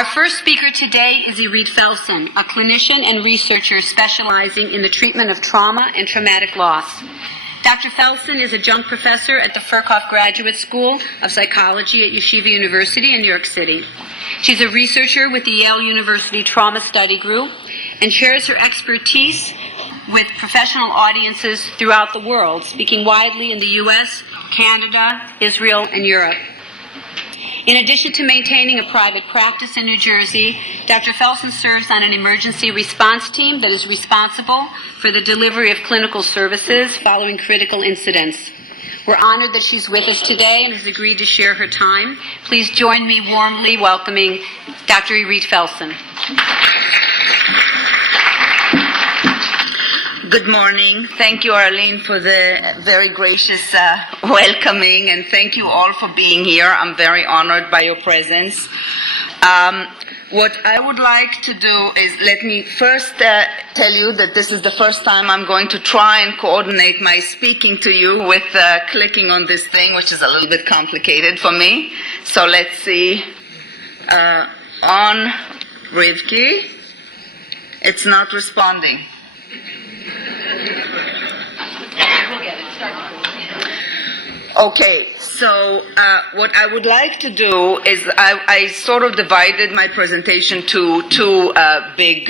Our first speaker today is Irit Felsen, a clinician and researcher specializing in the treatment of trauma and traumatic loss. Dr. Felsen is adjunct professor at the Furkhoff Graduate School of Psychology at Yeshiva University in New York City. She's a researcher with the Yale University Trauma Study Group and shares her expertise with professional audiences throughout the world, speaking widely in the U.S., Canada, Israel, and Europe. In addition to maintaining a private practice in New Jersey, Dr. Felsen serves on an emergency response team that is responsible for the delivery of clinical services following critical incidents. We're honored that she's with us today and has agreed to share her time. Please join me warmly welcoming Dr. Irit Felsen. Good morning. Thank you, Arlene, for the very gracious welcoming, and thank you all for being here. I'm very honored by your presence. What I would like to do is let me first tell you that this is the first time I'm going to try and coordinate my speaking to you with clicking on this thing, which is a little bit complicated for me. So let's see. On Rivki. It's not responding. Okay, so what I would like to do is I sort of divided my presentation to two big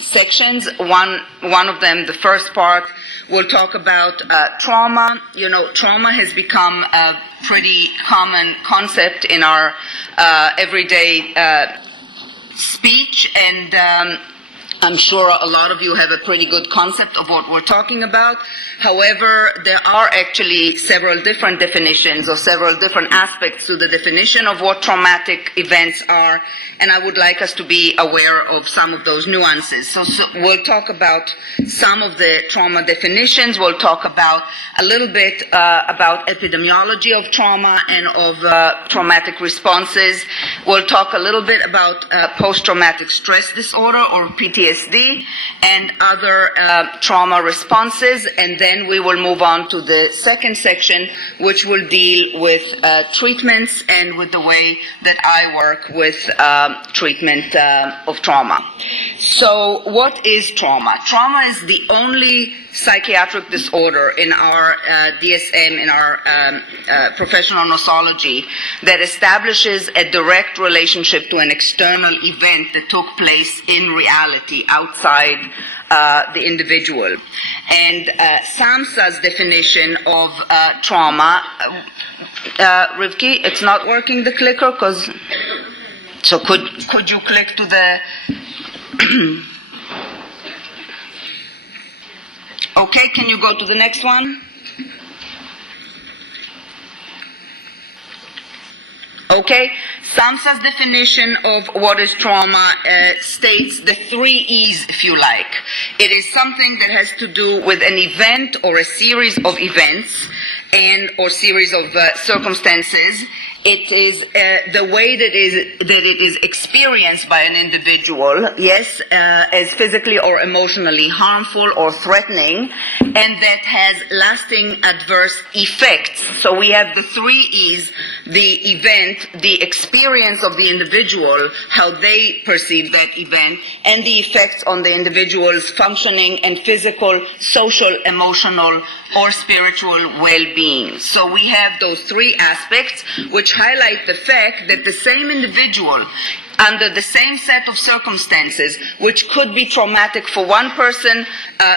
sections. One of them, the first part, will talk about trauma. You know, trauma has become a pretty common concept in our everyday speech, and I'm sure a lot of you have a pretty good concept of what we're talking about. However, there are actually several different definitions or several different aspects to the definition of what traumatic events are, and I would like us to be aware of some of those nuances. So we'll talk about some of the trauma definitions. We'll talk about a little bit about epidemiology of trauma and of traumatic responses. We'll talk a little bit about post-traumatic stress disorder or PTSD and other trauma responses, and then we will move on to the second section, which will deal with treatments and with the way that I work with treatment of trauma. So what is trauma? Trauma is the only psychiatric disorder in our DSM, in our professional nosology, that establishes a direct relationship to an external event that took place in reality outside the individual. And SAMHSA's definition of trauma, Rivki, it's not working, the clicker, because so could you click to the okay, can you go to the next one? Okay, SAMHSA's definition of what is trauma states the 3 E's, if you like. It is something that has to do with an event or a series of events and or series of circumstances. It is the way that it is experienced by an individual, yes, as physically or emotionally harmful or threatening, and that has lasting adverse effects. So we have the 3 E's, the event, the experience of the individual, how they perceive that event, and the effects on the individual's functioning and physical, social, emotional, or spiritual well-being. So we have those 3 aspects which highlight the fact that the same individual, under the same set of circumstances, which could be traumatic for one person,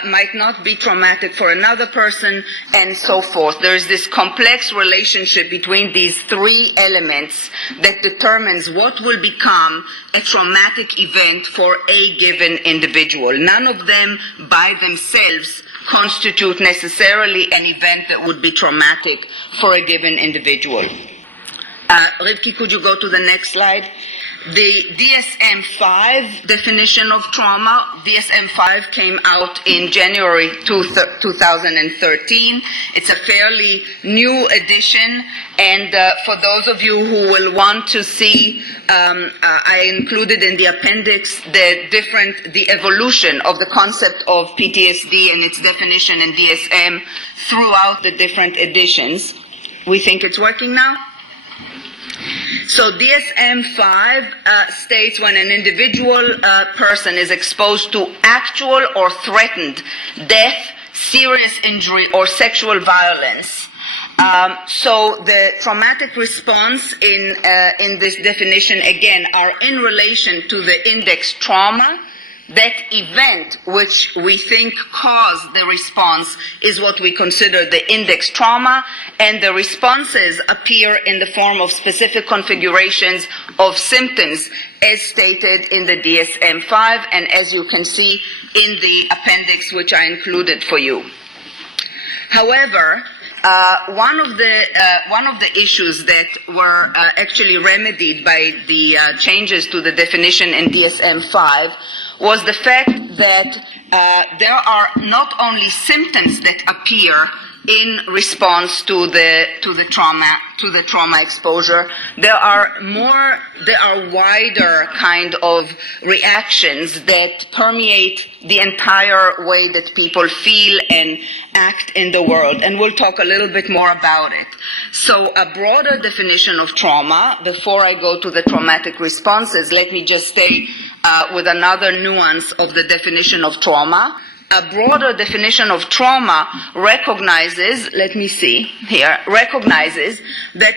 might not be traumatic for another person, and so forth. There is this complex relationship between these 3 elements that determines what will become a traumatic event for a given individual. None of them by themselves constitute necessarily an event that would be traumatic for a given individual. Rivki, could you go to the next slide? The DSM-5 definition of trauma, DSM-5 came out in January 2013. It's a fairly new edition, and for those of you who will want to see, I included in the appendix the evolution of the concept of PTSD and its definition in DSM throughout the different editions. We think it's working now? So DSM-5 states when an individual person is exposed to actual or threatened death, serious injury, or sexual violence. So the traumatic response in this definition, again, are in relation to the index trauma. That event which we think caused the response is what we consider the index trauma, and the responses appear in the form of specific configurations of symptoms as stated in the DSM-5 and as you can see in the appendix which I included for you. However, one of the issues that were actually remedied by the changes to the definition in DSM-5 was the fact that there are not only symptoms that appear in response to the trauma exposure. There are wider kind of reactions that permeate the entire way that people feel and act in the world, and we'll talk a little bit more about it. So a broader definition of trauma, before I go to the traumatic responses, let me just stay with another nuance of the definition of trauma. A broader definition of trauma recognizes that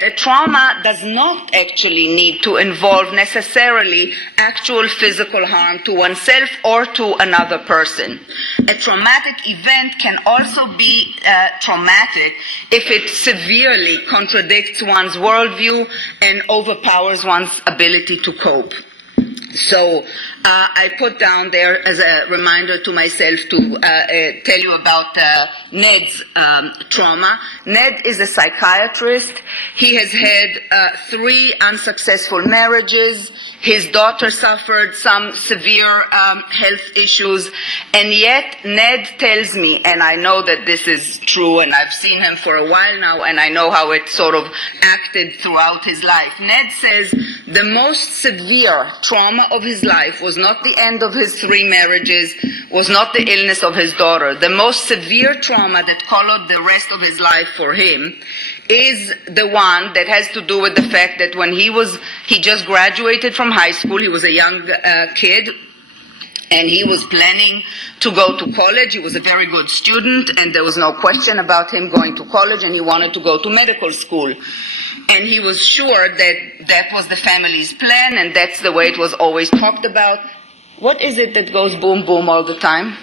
a trauma does not actually need to involve necessarily actual physical harm to oneself or to another person. A traumatic event can also be traumatic if it severely contradicts one's worldview and overpowers one's ability to cope. So I put down there as a reminder to myself to tell you about Ned's trauma. Ned is a psychiatrist. He has had 3 unsuccessful marriages. His daughter suffered some severe health issues, and yet Ned tells me, and I know that this is true, and I've seen him for a while now, and I know how it sort of acted throughout his life. Ned says the most severe trauma of his life was not the end of his 3 marriages, was not the illness of his daughter. The most severe trauma that followed the rest of his life for him is the one that has to do with the fact that when he just graduated from high school, he was a young kid, and he was planning to go to college. He was a very good student, and there was no question about him going to college, and he wanted to go to medical school. And he was sure that that was the family's plan, and that's the way it was always talked about. What is it that goes boom, boom all the time?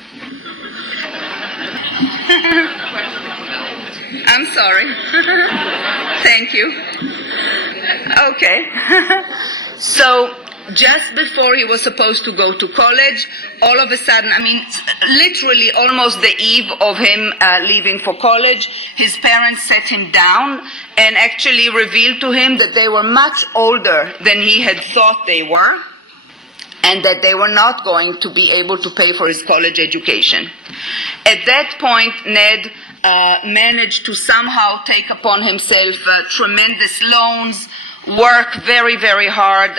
I'm sorry. Thank you. Okay. So just before he was supposed to go to college, all of a sudden, literally almost the eve of him leaving for college, his parents sat him down and actually revealed to him that they were much older than he had thought they were, and that they were not going to be able to pay for his college education. At that point, Ned managed to somehow take upon himself tremendous loans, work very, very hard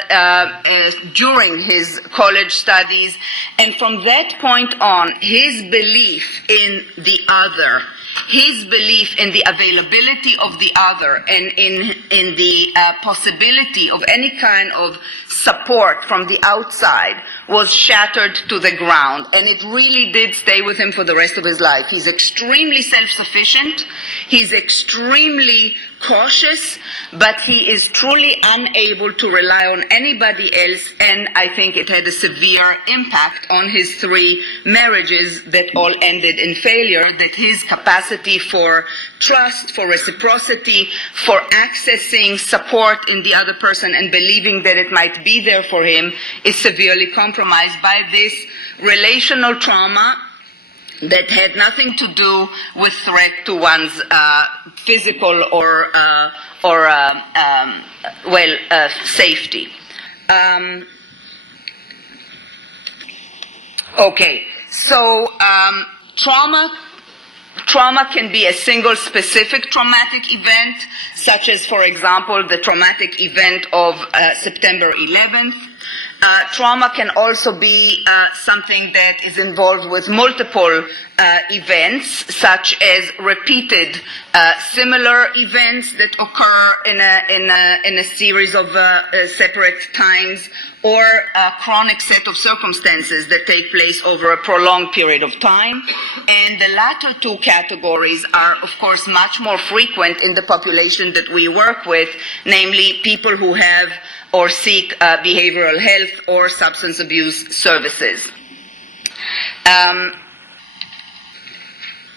during his college studies, and from that point on, his belief in the other, his belief in the availability of the other, and in the possibility of any kind of support from the outside was shattered to the ground, and it really did stay with him for the rest of his life. He's extremely self-sufficient, he's extremely cautious, but he is truly unable to rely on anybody else, and I think it had a severe impact on his 3 marriages that all ended in failure, that his capacity for trust, for reciprocity, for accessing support in the other person and believing that it might be there for him is severely compromised by this relational trauma that had nothing to do with threat to one's physical or safety. Okay, so trauma can be a single specific traumatic event, such as, for example, the traumatic event of September 11th. Trauma can also be something that is involved with multiple events, such as repeated similar events that occur in a series of separate times, or a chronic set of circumstances that take place over a prolonged period of time. And the latter two categories are, of course, much more frequent in the population that we work with, namely people who have or seek behavioral health or substance abuse services.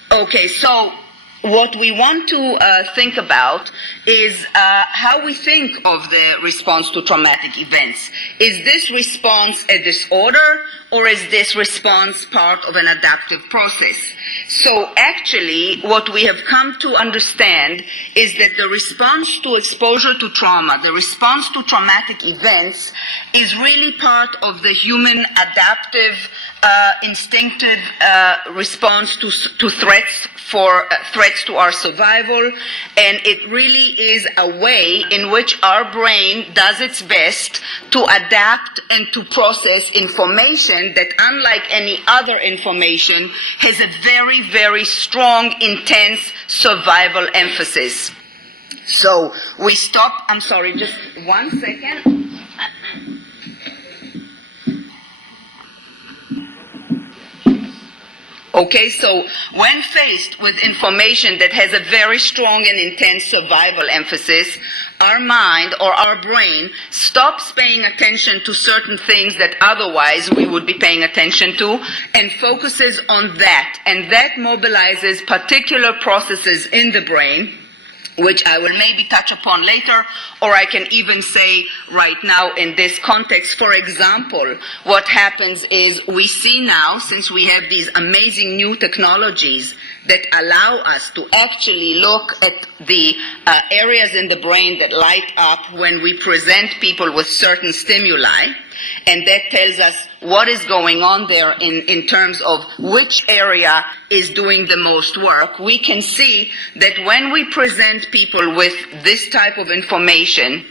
Okay, so what we want to think about is how we think of the response to traumatic events. Is this response a disorder, or is this response part of an adaptive process? So actually, what we have come to understand is that the response to exposure to trauma, the response to traumatic events, is really part of the human adaptive, instinctive response to threats to our survival, and it really is a way in which our brain does its best to adapt and to process information that, unlike any other information, has a very, very strong, intense survival emphasis. So we stop, I'm sorry, just 1 second. Okay, so when faced with information that has a very strong and intense survival emphasis, our mind or our brain stops paying attention to certain things that otherwise we would be paying attention to and focuses on that. And that mobilizes particular processes in the brain, which I will maybe touch upon later, or I can even say right now in this context. For example, what happens is we see now, since we have these amazing new technologies that allow us to actually look at the areas in the brain that light up when we present people with certain stimuli, and that tells us what is going on there in terms of which area is doing the most work. We can see that when we present people with this type of information,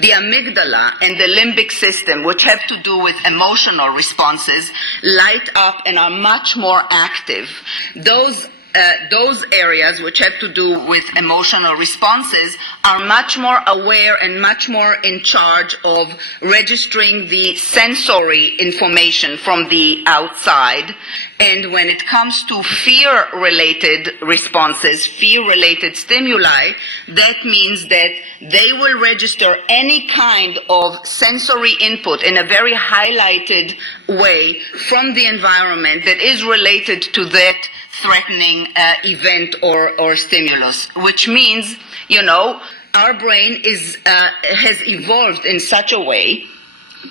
the amygdala and the limbic system, which have to do with emotional responses, light up and are much more active. Those areas which have to do with emotional responses are much more aware and much more in charge of registering the sensory information from the outside. And when it comes to fear-related responses, fear-related stimuli, that means that they will register any kind of sensory input in a very highlighted way from the environment that is related to that threatening event or stimulus, which means, our brain has evolved in such a way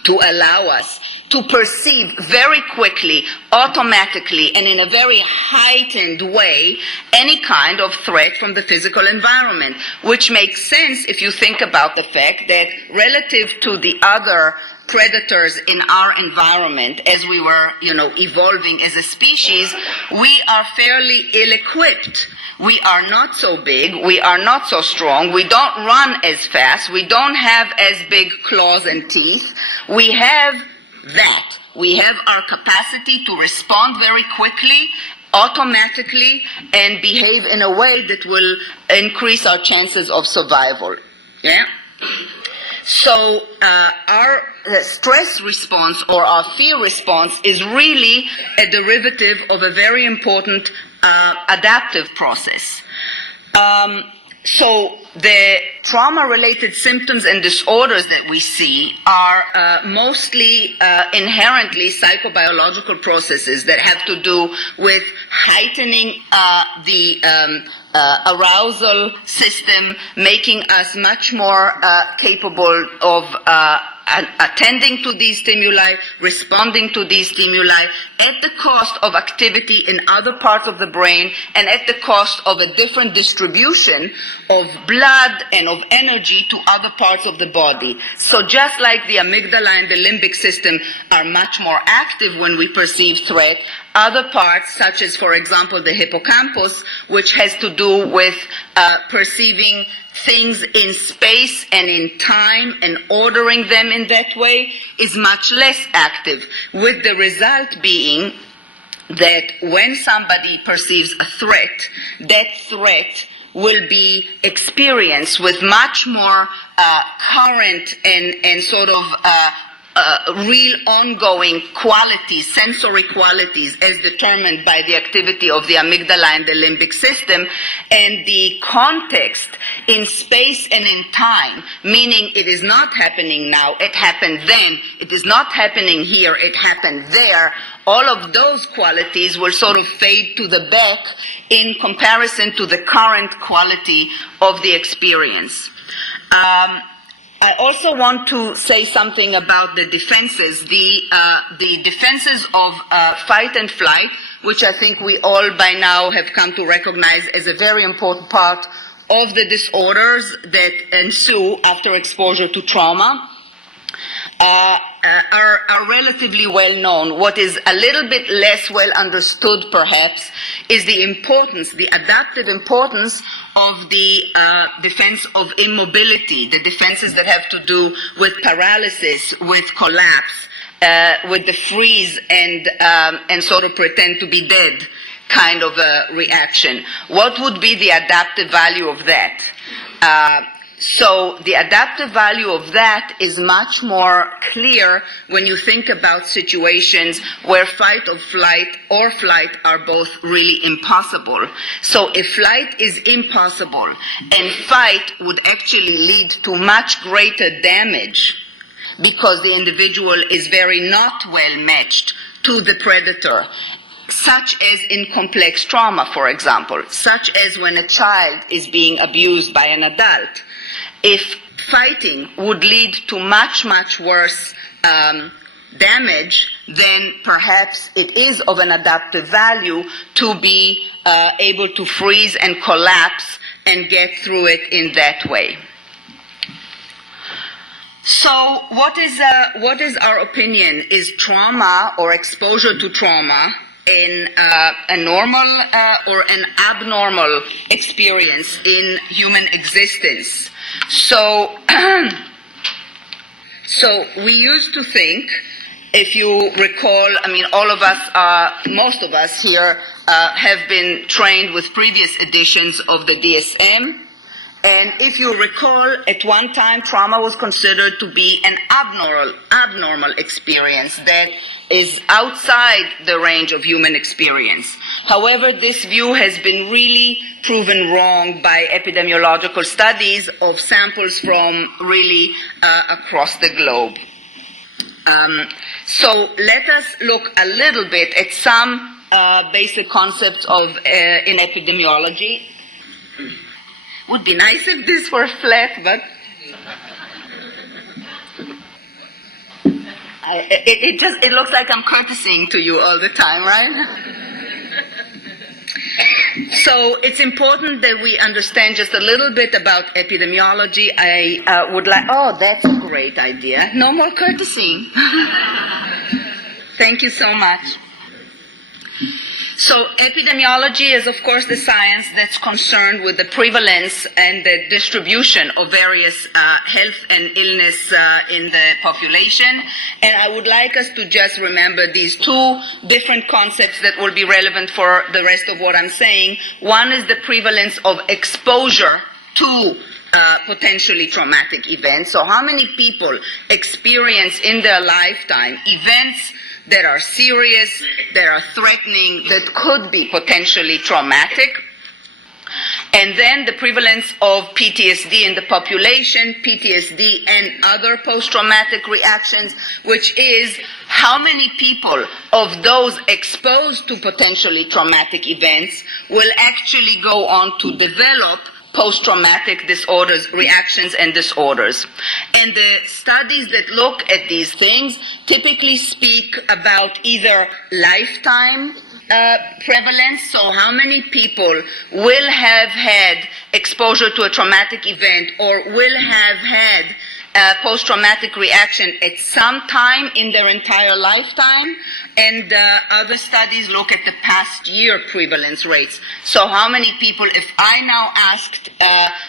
to allow us to perceive very quickly, automatically, and in a very heightened way any kind of threat from the physical environment, which makes sense if you think about the fact that relative to the other predators in our environment, as we were, evolving as a species, we are fairly ill-equipped. We are not so big, we are not so strong, we don't run as fast, we don't have as big claws and teeth. We have that. We have our capacity to respond very quickly, automatically, and behave in a way that will increase our chances of survival. Yeah? So our stress response or our fear response is really a derivative of a very important adaptive process. So the trauma-related symptoms and disorders that we see are mostly inherently psychobiological processes that have to do with heightening the arousal system, making us much more capable of attending to these stimuli, responding to these stimuli, at the cost of activity in other parts of the brain and at the cost of a different distribution of blood and of energy to other parts of the body. So just like the amygdala and the limbic system are much more active when we perceive threat, other parts, such as, for example, the hippocampus, which has to do with perceiving things in space and in time and ordering them in that way, is much less active, with the result being that when somebody perceives a threat, that threat will be experienced with much more current and sort of real ongoing qualities, sensory qualities, as determined by the activity of the amygdala and the limbic system, and the context in space and in time, meaning it is not happening now, it happened then, it is not happening here, it happened there. All of those qualities will sort of fade to the back in comparison to the current quality of the experience. I also want to say something about the defenses, the defenses of fight and flight, which I think we all by now have come to recognize as a very important part of the disorders that ensue after exposure to trauma. Are relatively well known. What is a little bit less well understood, perhaps, is the importance, the adaptive importance of the defense of immobility, the defenses that have to do with paralysis, with collapse, with the freeze and sort of pretend to be dead kind of a reaction. What would be the adaptive value of that? So the adaptive value of that is much more clear when you think about situations where fight or flight or flight are both really impossible. So if flight is impossible and fight would actually lead to much greater damage because the individual is very not well matched to the predator, such as in complex trauma, for example, such as when a child is being abused by an adult. If fighting would lead to much, much worse damage, then perhaps it is of an adaptive value to be able to freeze and collapse and get through it in that way. So what is our opinion? Is trauma or exposure to trauma in a normal or an abnormal experience in human existence? So we used to think, if you recall, I mean, all of us, most of us here have been trained with previous editions of the DSM. And if you recall, at one time, trauma was considered to be an abnormal experience that is outside the range of human experience. However, this view has been really proven wrong by epidemiological studies of samples from really across the globe. So let us look a little bit at some basic concepts of in epidemiology. Would be nice if this were flat, but it looks like I'm courtesying to you all the time, right? So it's important that we understand just a little bit about epidemiology. I would like, oh, that's a great idea. No more courtesying. Thank you so much. So epidemiology is, of course, the science that's concerned with the prevalence and the distribution of various health and illness in the population. And I would like us to just remember these two different concepts that will be relevant for the rest of what I'm saying. One is the prevalence of exposure to potentially traumatic events. So how many people experience in their lifetime events that are serious, that are threatening, that could be potentially traumatic. And then the prevalence of PTSD in the population, PTSD and other post-traumatic reactions, which is how many people of those exposed to potentially traumatic events will actually go on to develop post-traumatic disorders, reactions and disorders. And the studies that look at these things typically speak about either lifetime prevalence, so how many people will have had exposure to a traumatic event or will have had post-traumatic reaction at some time in their entire lifetime, and other studies look at the past year prevalence rates. So how many people, if I now asked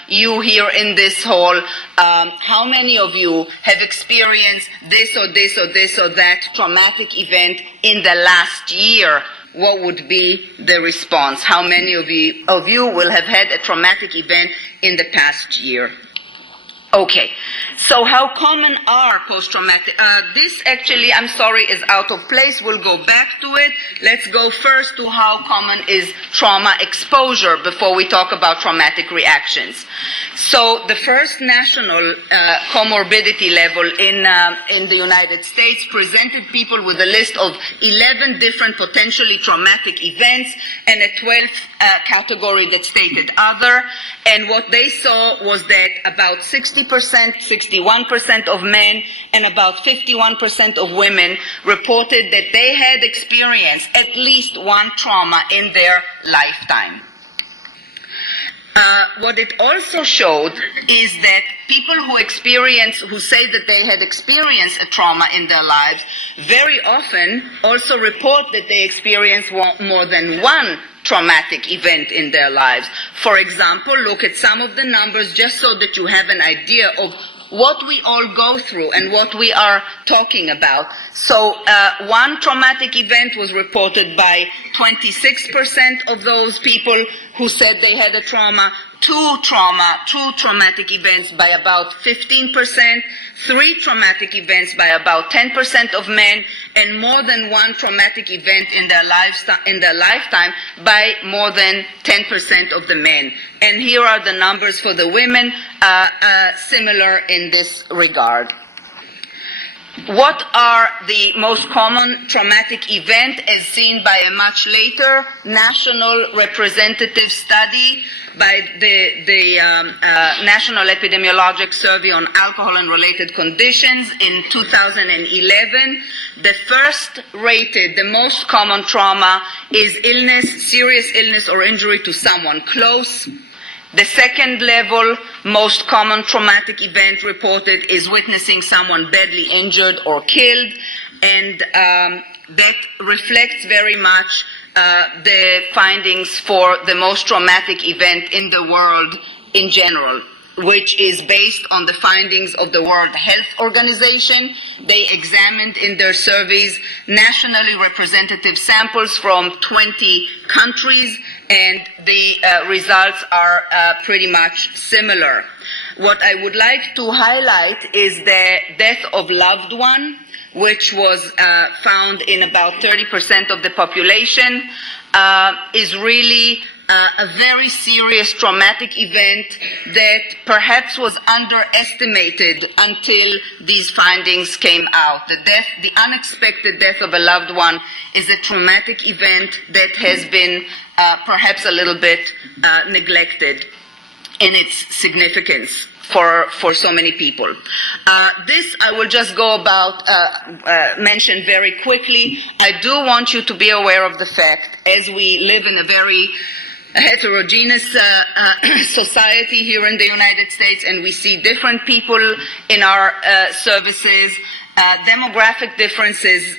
you here in this hall, how many of you have experienced this or this or this or that traumatic event in the last year? what would be the response? How many of you will have had a traumatic event in the past year? Okay, so how common are post-traumatic? This actually, I'm sorry, is out of place. We'll go back to it. Let's go first to how common is trauma exposure before we talk about traumatic reactions. So the first national comorbidity level in the United States presented people with a list of 11 different potentially traumatic events and a 12th category that stated other. And what they saw was that about 60%, 61% of men and about 51% of women reported that they had experienced at least one trauma in their lifetime. What it also showed is that people who say that they had experienced a trauma in their lives very often also report that they experienced more than one traumatic event in their lives. For example, look at some of the numbers just so that you have an idea of what we all go through and what we are talking about. So one traumatic event was reported by 26% of those people who said they had a trauma, two traumatic events by about 15%, three traumatic events by about 10% of men, and more than one traumatic event in their lifetime by more than 10% of the men. And here are the numbers for the women, similar in this regard. What are the most common traumatic events as seen by a much later national representative study by the National Epidemiologic Survey on Alcohol and Related Conditions in 2011? The first rated, the most common trauma is illness, serious illness or injury to someone close. The second level, most common traumatic event reported is witnessing someone badly injured or killed, and that reflects very much the findings for the most traumatic event in the world in general, which is based on the findings of the World Health Organization. They examined in their surveys nationally representative samples from 20 countries, and the results are pretty much similar. What I would like to highlight is the death of loved one, which was found in about 30% of the population, is really a very serious traumatic event that perhaps was underestimated until these findings came out. The unexpected death of a loved one is a traumatic event that has been perhaps a little bit neglected in its significance for so many people. This I will just go about, mention very quickly. I do want you to be aware of the fact, as we live in a very heterogeneous society here in the United States, and we see different people in our services, demographic differences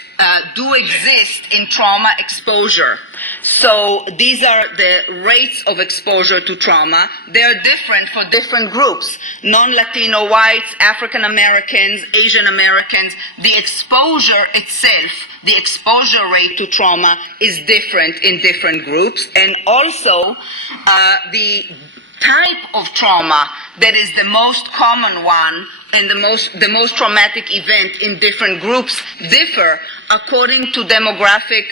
do exist in trauma exposure. So these are the rates of exposure to trauma. They're different for different groups. Non-Latino whites, African Americans, Asian Americans. The exposure itself, the exposure rate to trauma is different in different groups. And also the type of trauma that is the most common one and the most traumatic event in different groups differ according to demographic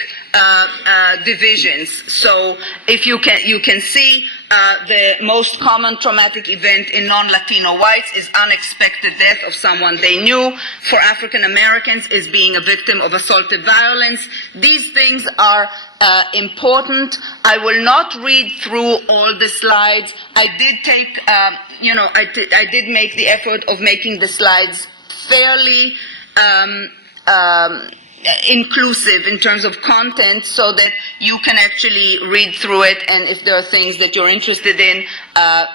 divisions. So if you can see the most common traumatic event in non-Latino whites is unexpected death of someone they knew. For African Americans is being a victim of assaultive violence. These things are important. I will not read through all the slides. I did take, I did make the effort of making the slides fairly inclusive in terms of content so that you can actually read through it, and if there are things that you're interested in,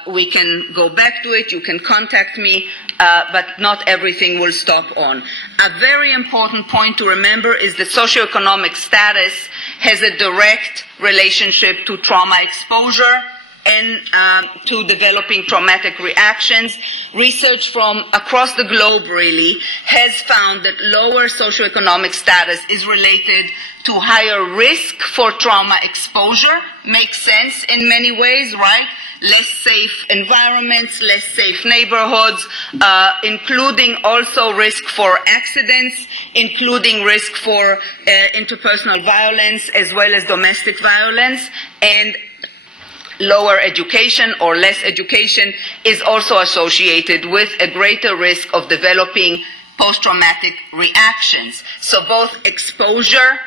we can go back to it. You can contact me, but not everything will stop on. A very important point to remember is that socioeconomic status has a direct relationship to trauma exposure. and to developing traumatic reactions. Research from across the globe really has found that lower socioeconomic status is related to higher risk for trauma exposure. Makes sense in many ways, right? Less safe environments, less safe neighborhoods, including also risk for accidents, including risk for interpersonal violence as well as domestic violence, and lower education or less education is also associated with a greater risk of developing post-traumatic reactions. So both exposure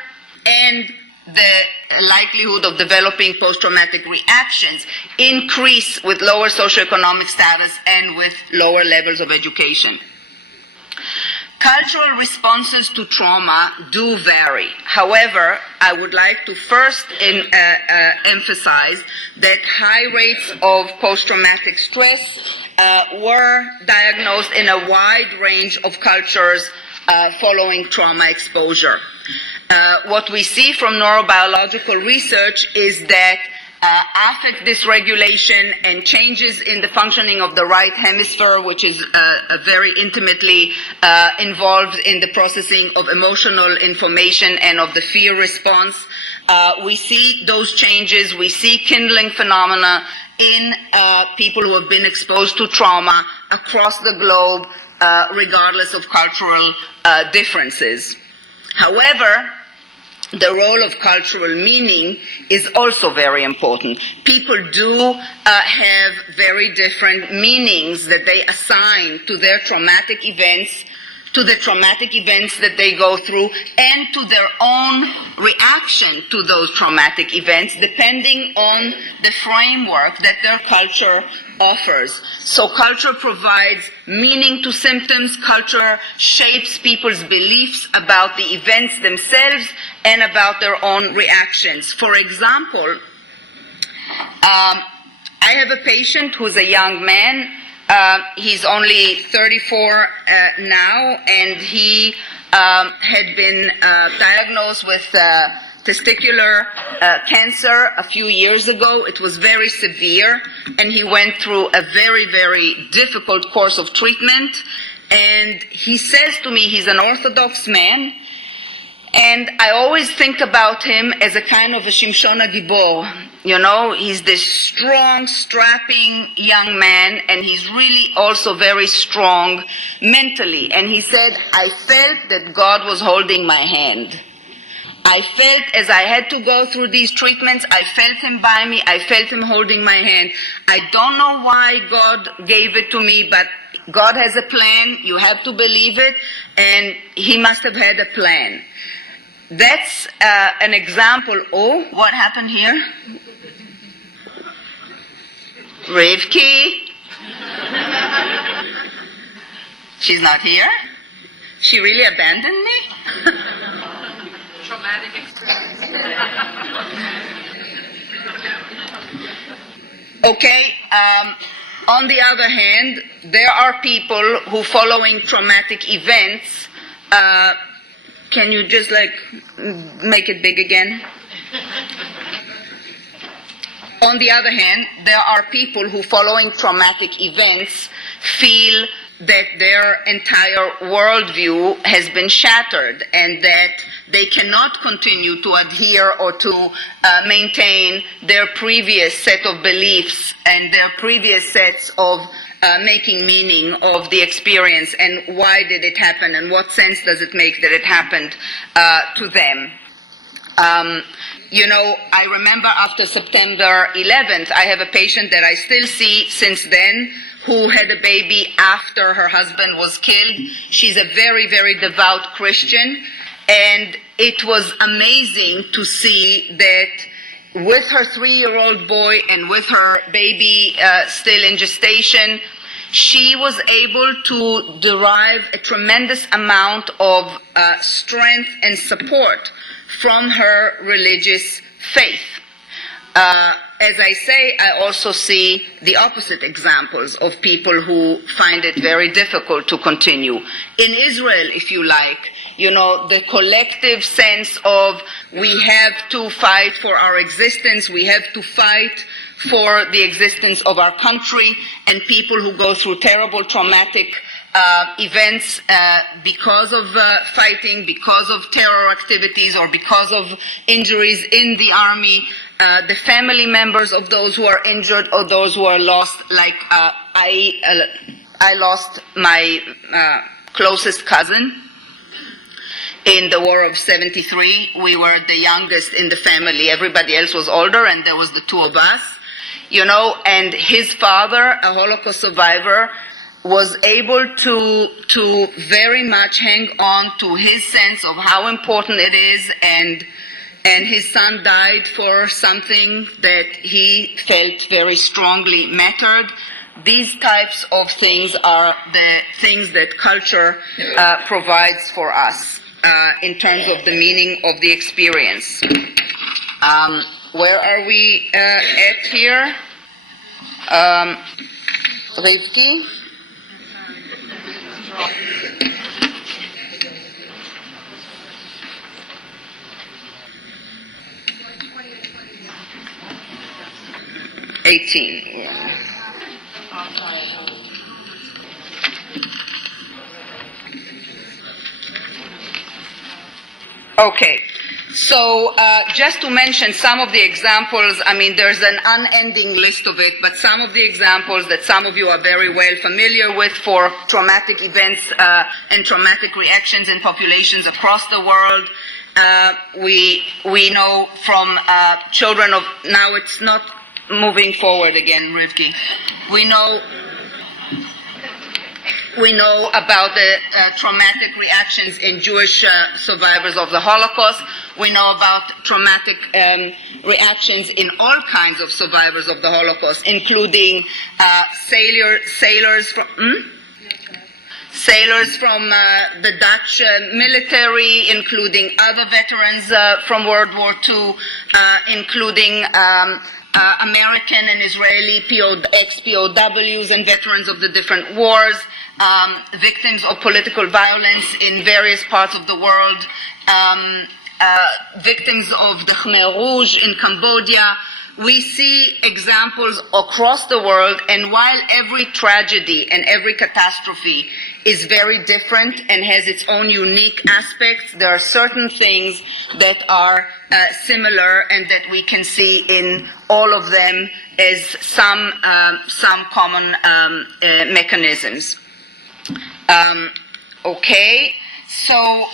and the likelihood of developing post-traumatic reactions increase with lower socioeconomic status and with lower levels of education. Cultural responses to trauma do vary. However, I would like to first emphasize that high rates of post-traumatic stress were diagnosed in a wide range of cultures following trauma exposure. What we see from neurobiological research is that affect dysregulation and changes in the functioning of the right hemisphere, which is very intimately involved in the processing of emotional information and of the fear response. We see those changes, we see kindling phenomena in people who have been exposed to trauma across the globe, regardless of cultural differences. However, the role of cultural meaning is also very important. People do have very different meanings that they assign to their traumatic events, to the traumatic events that they go through, and to their own reaction to those traumatic events, depending on the framework that their culture offers. So culture provides meaning to symptoms. Culture shapes people's beliefs about the events themselves and about their own reactions. For example, I have a patient who's a young man. He's only 34 now, and he had been diagnosed with testicular cancer a few years ago. It was very severe, and he went through a very, very difficult course of treatment. And he says to me, he's an Orthodox man, and I always think about him as a kind of a Shimshon HaGibor. You know, he's this strong, strapping young man, and he's really also very strong mentally. And he said, I felt that God was holding my hand. I felt as I had to go through these treatments, I felt him by me, I felt him holding my hand. I don't know why God gave it to me, but God has a plan, you have to believe it, and he must have had a plan. That's an example. Oh, what happened here? Rivki? She's not here? She really abandoned me? Traumatic experience. Okay, on the other hand, there are people who, following traumatic events, can you just make it big again? On the other hand, there are people who, following traumatic events, feel that their entire worldview has been shattered and that they cannot continue to adhere or to maintain their previous set of beliefs and their previous sets of making meaning of the experience, and why did it happen and what sense does it make that it happened to them. I remember after September 11th, I have a patient that I still see since then who had a baby after her husband was killed. She's a very, very devout Christian, and it was amazing to see that with her 3-year-old boy and with her baby still in gestation, she was able to derive a tremendous amount of strength and support from her religious faith. As I say, I also see the opposite examples of people who find it very difficult to continue. In Israel, if you like, the collective sense of we have to fight for our existence, we have to fight for the existence of our country, and people who go through terrible traumatic events because of fighting, because of terror activities, or because of injuries in the army, the family members of those who are injured or those who are lost. Like I lost my closest cousin in the War of 73. We were the youngest in the family. Everybody else was older, and there was the two of us, and his father, a Holocaust survivor, was able to very much hang on to his sense of how important it is, and his son died for something that he felt very strongly mattered. These types of things are the things that culture provides for us in terms of the meaning of the experience. Where are we at here? Rivki? Okay, so just to mention some of the examples, there's an unending list of it, but some of the examples that some of you are very well familiar with for traumatic events and traumatic reactions in populations across the world. We know from children of, now it's not moving forward again, Rivki. We know about the traumatic reactions in Jewish survivors of the Holocaust. We know about traumatic reactions in all kinds of survivors of the Holocaust, including sailors from the Dutch military, including other veterans from World War II, including American and Israeli ex-POWs and veterans of the different wars, victims of political violence in various parts of the world, victims of the Khmer Rouge in Cambodia. We see examples across the world, and while every tragedy and every catastrophe is very different and has its own unique aspects, there are certain things that are similar and that we can see in all of them as some common mechanisms. Okay, so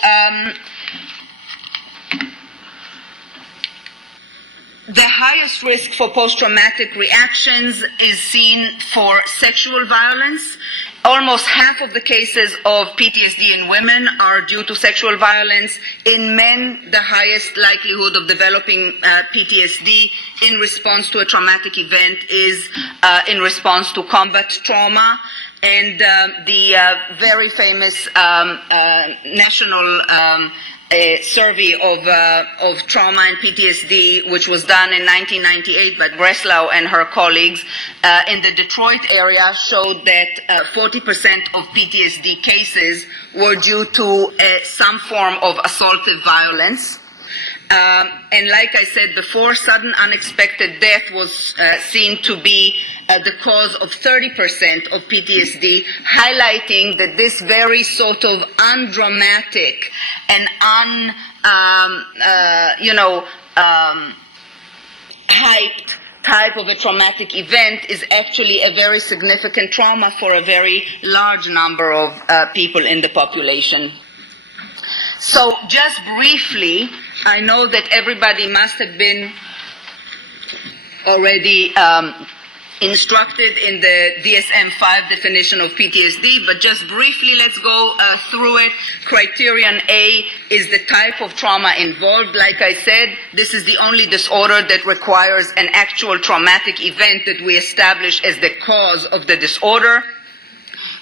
the highest risk for post-traumatic reactions is seen for sexual violence. Almost half of the cases of PTSD in women are due to sexual violence. In men, the highest likelihood of developing PTSD in response to a traumatic event is in response to combat trauma. And the very famous national survey of trauma and PTSD, which was done in 1998 by Breslau and her colleagues in the Detroit area, showed that 40% of PTSD cases were due to some form of assaultive violence. And like I said before, sudden unexpected death was seen to be the cause of 30% of PTSD, highlighting that this very sort of undramatic and hyped type of a traumatic event is actually a very significant trauma for a very large number of people in the population. So just briefly, I know that everybody must have been already instructed in the DSM-5 definition of PTSD, but just briefly, let's go through it. Criterion A is the type of trauma involved. Like I said, this is the only disorder that requires an actual traumatic event that we establish as the cause of the disorder.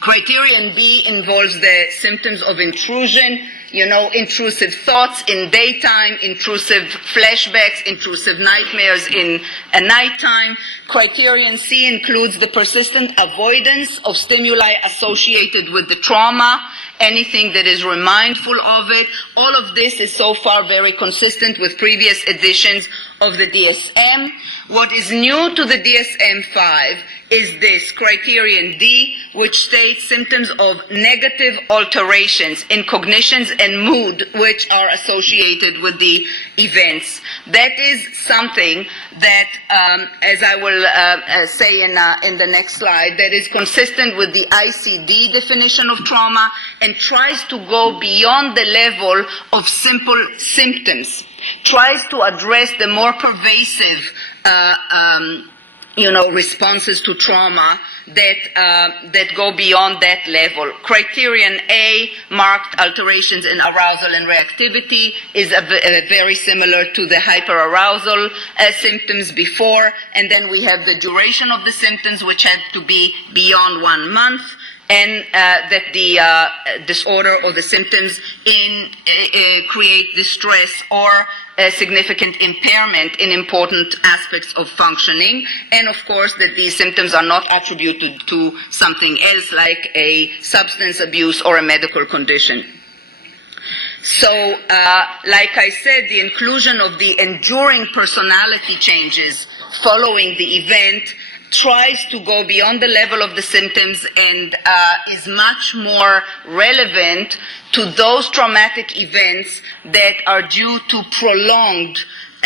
Criterion B involves the symptoms of intrusion, intrusive thoughts in daytime, intrusive flashbacks, intrusive nightmares in nighttime. Criterion C includes the persistent avoidance of stimuli associated with the trauma, anything that is remindful of it. All of this is so far very consistent with previous editions of the DSM. What is new to the DSM-5 is this criterion D, which states symptoms of negative alterations in cognitions and mood which are associated with the events. That is something that, as I will say in the next slide, that is consistent with the ICD definition of trauma and tries to go beyond the level of simple symptoms, tries to address the more pervasive responses to trauma that go beyond that level. Criterion A, marked alterations in arousal and reactivity, is very similar to the hyperarousal symptoms before. And then we have the duration of the symptoms, which have to be beyond 1 month, and that the disorder or the symptoms create distress or a significant impairment in important aspects of functioning, and of course that these symptoms are not attributed to something else like a substance abuse or a medical condition. So, like I said, the inclusion of the enduring personality changes following the event tries to go beyond the level of the symptoms and is much more relevant to those traumatic events that are due to prolonged,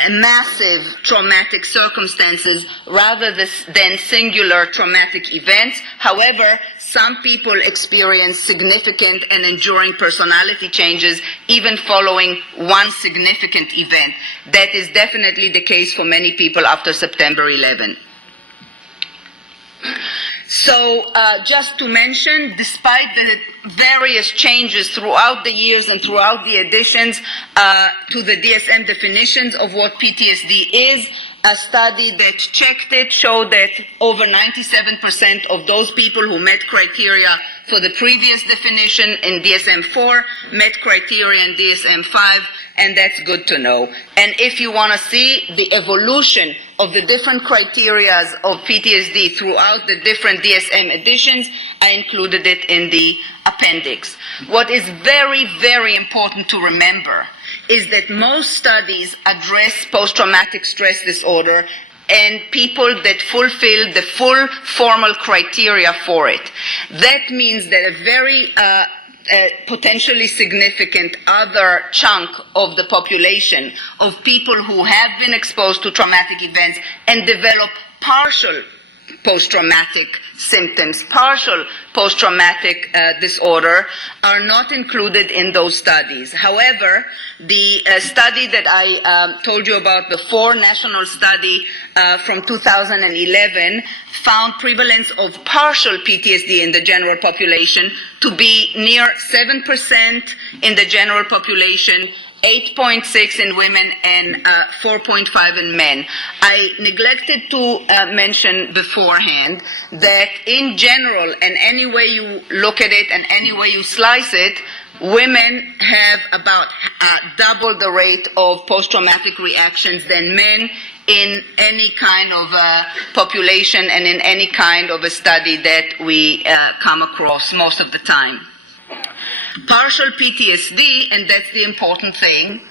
massive traumatic circumstances rather than singular traumatic events. However, some people experience significant and enduring personality changes even following one significant event. That is definitely the case for many people after September 11. So just to mention, despite the various changes throughout the years and throughout the additions to the DSM definitions of what PTSD is, a study that checked it showed that over 97% of those people who met criteria for the previous definition in DSM-4 met criteria in DSM-5, and that's good to know. And if you want to see the evolution of the different criterias of PTSD throughout the different DSM editions, I included it in the appendix. What is very, very important to remember is that most studies address post-traumatic stress disorder and people that fulfill the full formal criteria for it. That means that a very potentially significant other chunk of the population of people who have been exposed to traumatic events and develop partial post-traumatic symptoms, partial post-traumatic disorder, are not included in those studies. However, the study that I told you about before, national study from 2011, found prevalence of partial PTSD in the general population to be near 7% in the general population, 8.6 in women and 4.5 in men. I neglected to mention beforehand that in general, and any way you look at it and any way you slice it, women have about double the rate of post-traumatic reactions than men in any kind of population and in any kind of a study that we come across most of the time. Partial PTSD, and that's the important thing,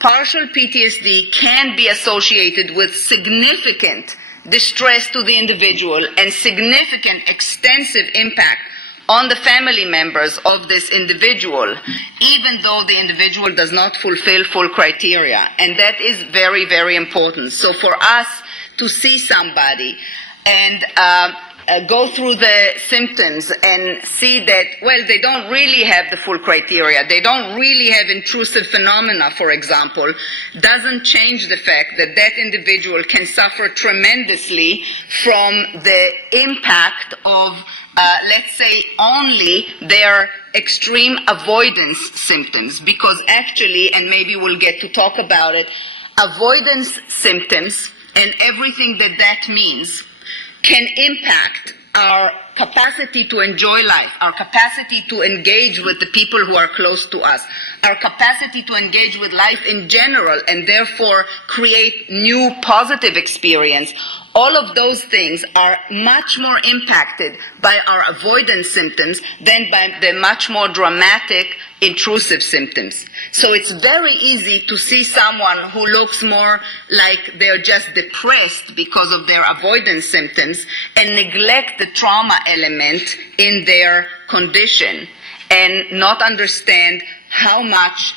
partial PTSD can be associated with significant distress to the individual and significant extensive impact on the family members of this individual, even though the individual does not fulfill full criteria. And that is very, very important. So for us to see somebody and go through the symptoms and see that, well, they don't really have the full criteria, they don't really have intrusive phenomena, for example, doesn't change the fact that that individual can suffer tremendously from the impact of, let's say, only their extreme avoidance symptoms. Because actually, and maybe we'll get to talk about it, avoidance symptoms and everything that that means can impact our capacity to enjoy life, our capacity to engage with the people who are close to us, our capacity to engage with life in general and therefore create new positive experience, all of those things are much more impacted by our avoidance symptoms than by the much more dramatic intrusive symptoms. So it's very easy to see someone who looks more like they're just depressed because of their avoidance symptoms and neglect the trauma element in their condition and not understand how much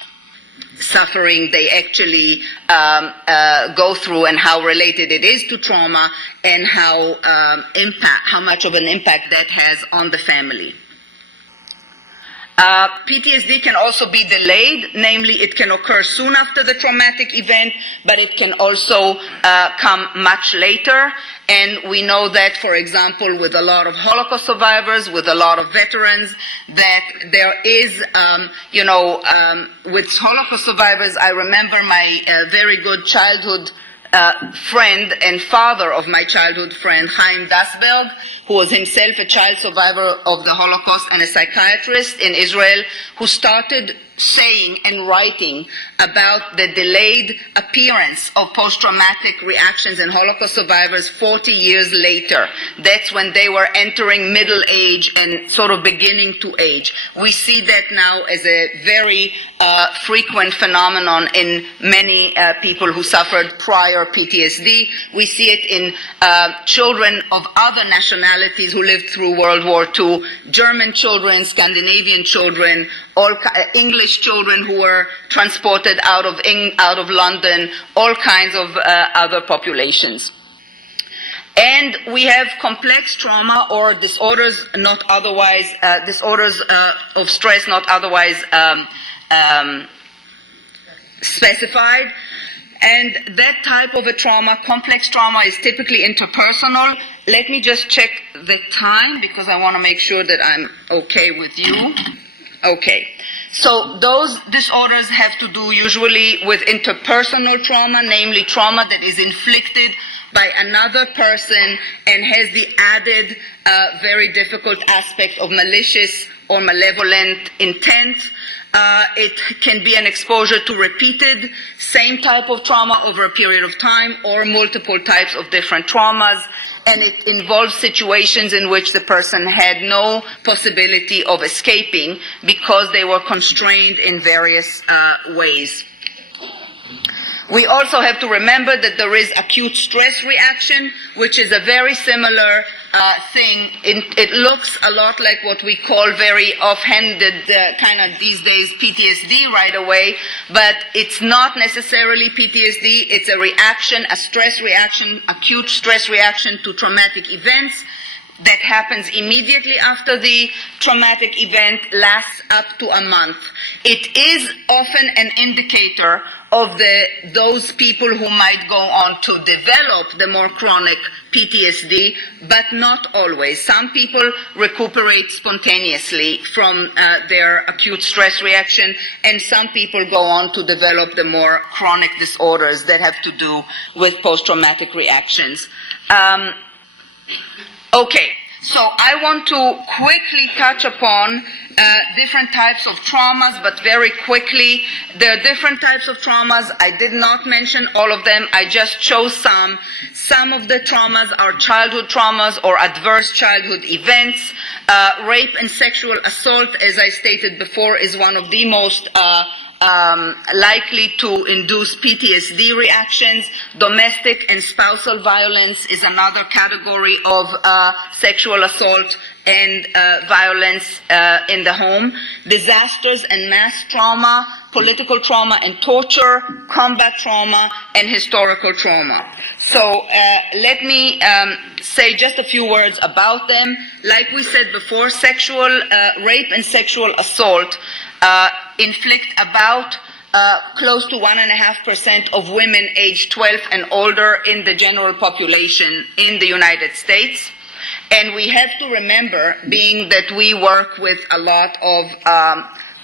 suffering they actually go through and how related it is to trauma and how much of an impact that has on the family. PTSD can also be delayed, namely it can occur soon after the traumatic event, but it can also come much later. And we know that, for example, with a lot of Holocaust survivors, with a lot of veterans, that there is, with Holocaust survivors, I remember my very good childhood friend and father of my childhood friend, Chaim Dasberg, who was himself a child survivor of the Holocaust and a psychiatrist in Israel, who started saying and writing about the delayed appearance of post-traumatic reactions in Holocaust survivors 40 years later. That's when they were entering middle age and sort of beginning to age. We see that now as a very frequent phenomenon in many people who suffered prior PTSD. We see it in children of other nationalities who lived through World War II, German children, Scandinavian children, English children who were transported out of London, all kinds of other populations. And we have complex trauma or disorders not otherwise, disorders of stress not otherwise specified. And that type of a trauma, complex trauma, is typically interpersonal. Let me just check the time because I want to make sure that I'm okay with you. Okay. So those disorders have to do usually with interpersonal trauma, namely trauma that is inflicted by another person and has the added very difficult aspect of malicious or malevolent intent. It can be an exposure to repeated same type of trauma over a period of time or multiple types of different traumas. And it involves situations in which the person had no possibility of escaping because they were constrained in various ways. We also have to remember that there is acute stress reaction, which is a very similar thing. It looks a lot like what we call very offhanded kind of these days PTSD right away, but it's not necessarily PTSD. It's a reaction, a stress reaction, acute stress reaction to traumatic events that happens immediately after the traumatic event, lasts up to a month. It is often an indicator of those people who might go on to develop the more chronic PTSD, but not always. Some people recuperate spontaneously from their acute stress reaction, and some people go on to develop the more chronic disorders that have to do with post-traumatic reactions. Okay, so I want to quickly touch upon different types of traumas, but very quickly. There are different types of traumas. I did not mention all of them. I just chose some. Some of the traumas are childhood traumas or adverse childhood events. Rape and sexual assault, as I stated before, is one of the most likely to induce PTSD reactions. Domestic and spousal violence is another category of sexual assault and violence in the home. Disasters and mass trauma, political trauma and torture, combat trauma, and historical trauma. So let me say just a few words about them. Like we said before, sexual rape and sexual assault inflict about close to 1.5% of women aged 12 and older in the general population in the United States. And we have to remember, being that we work with a lot of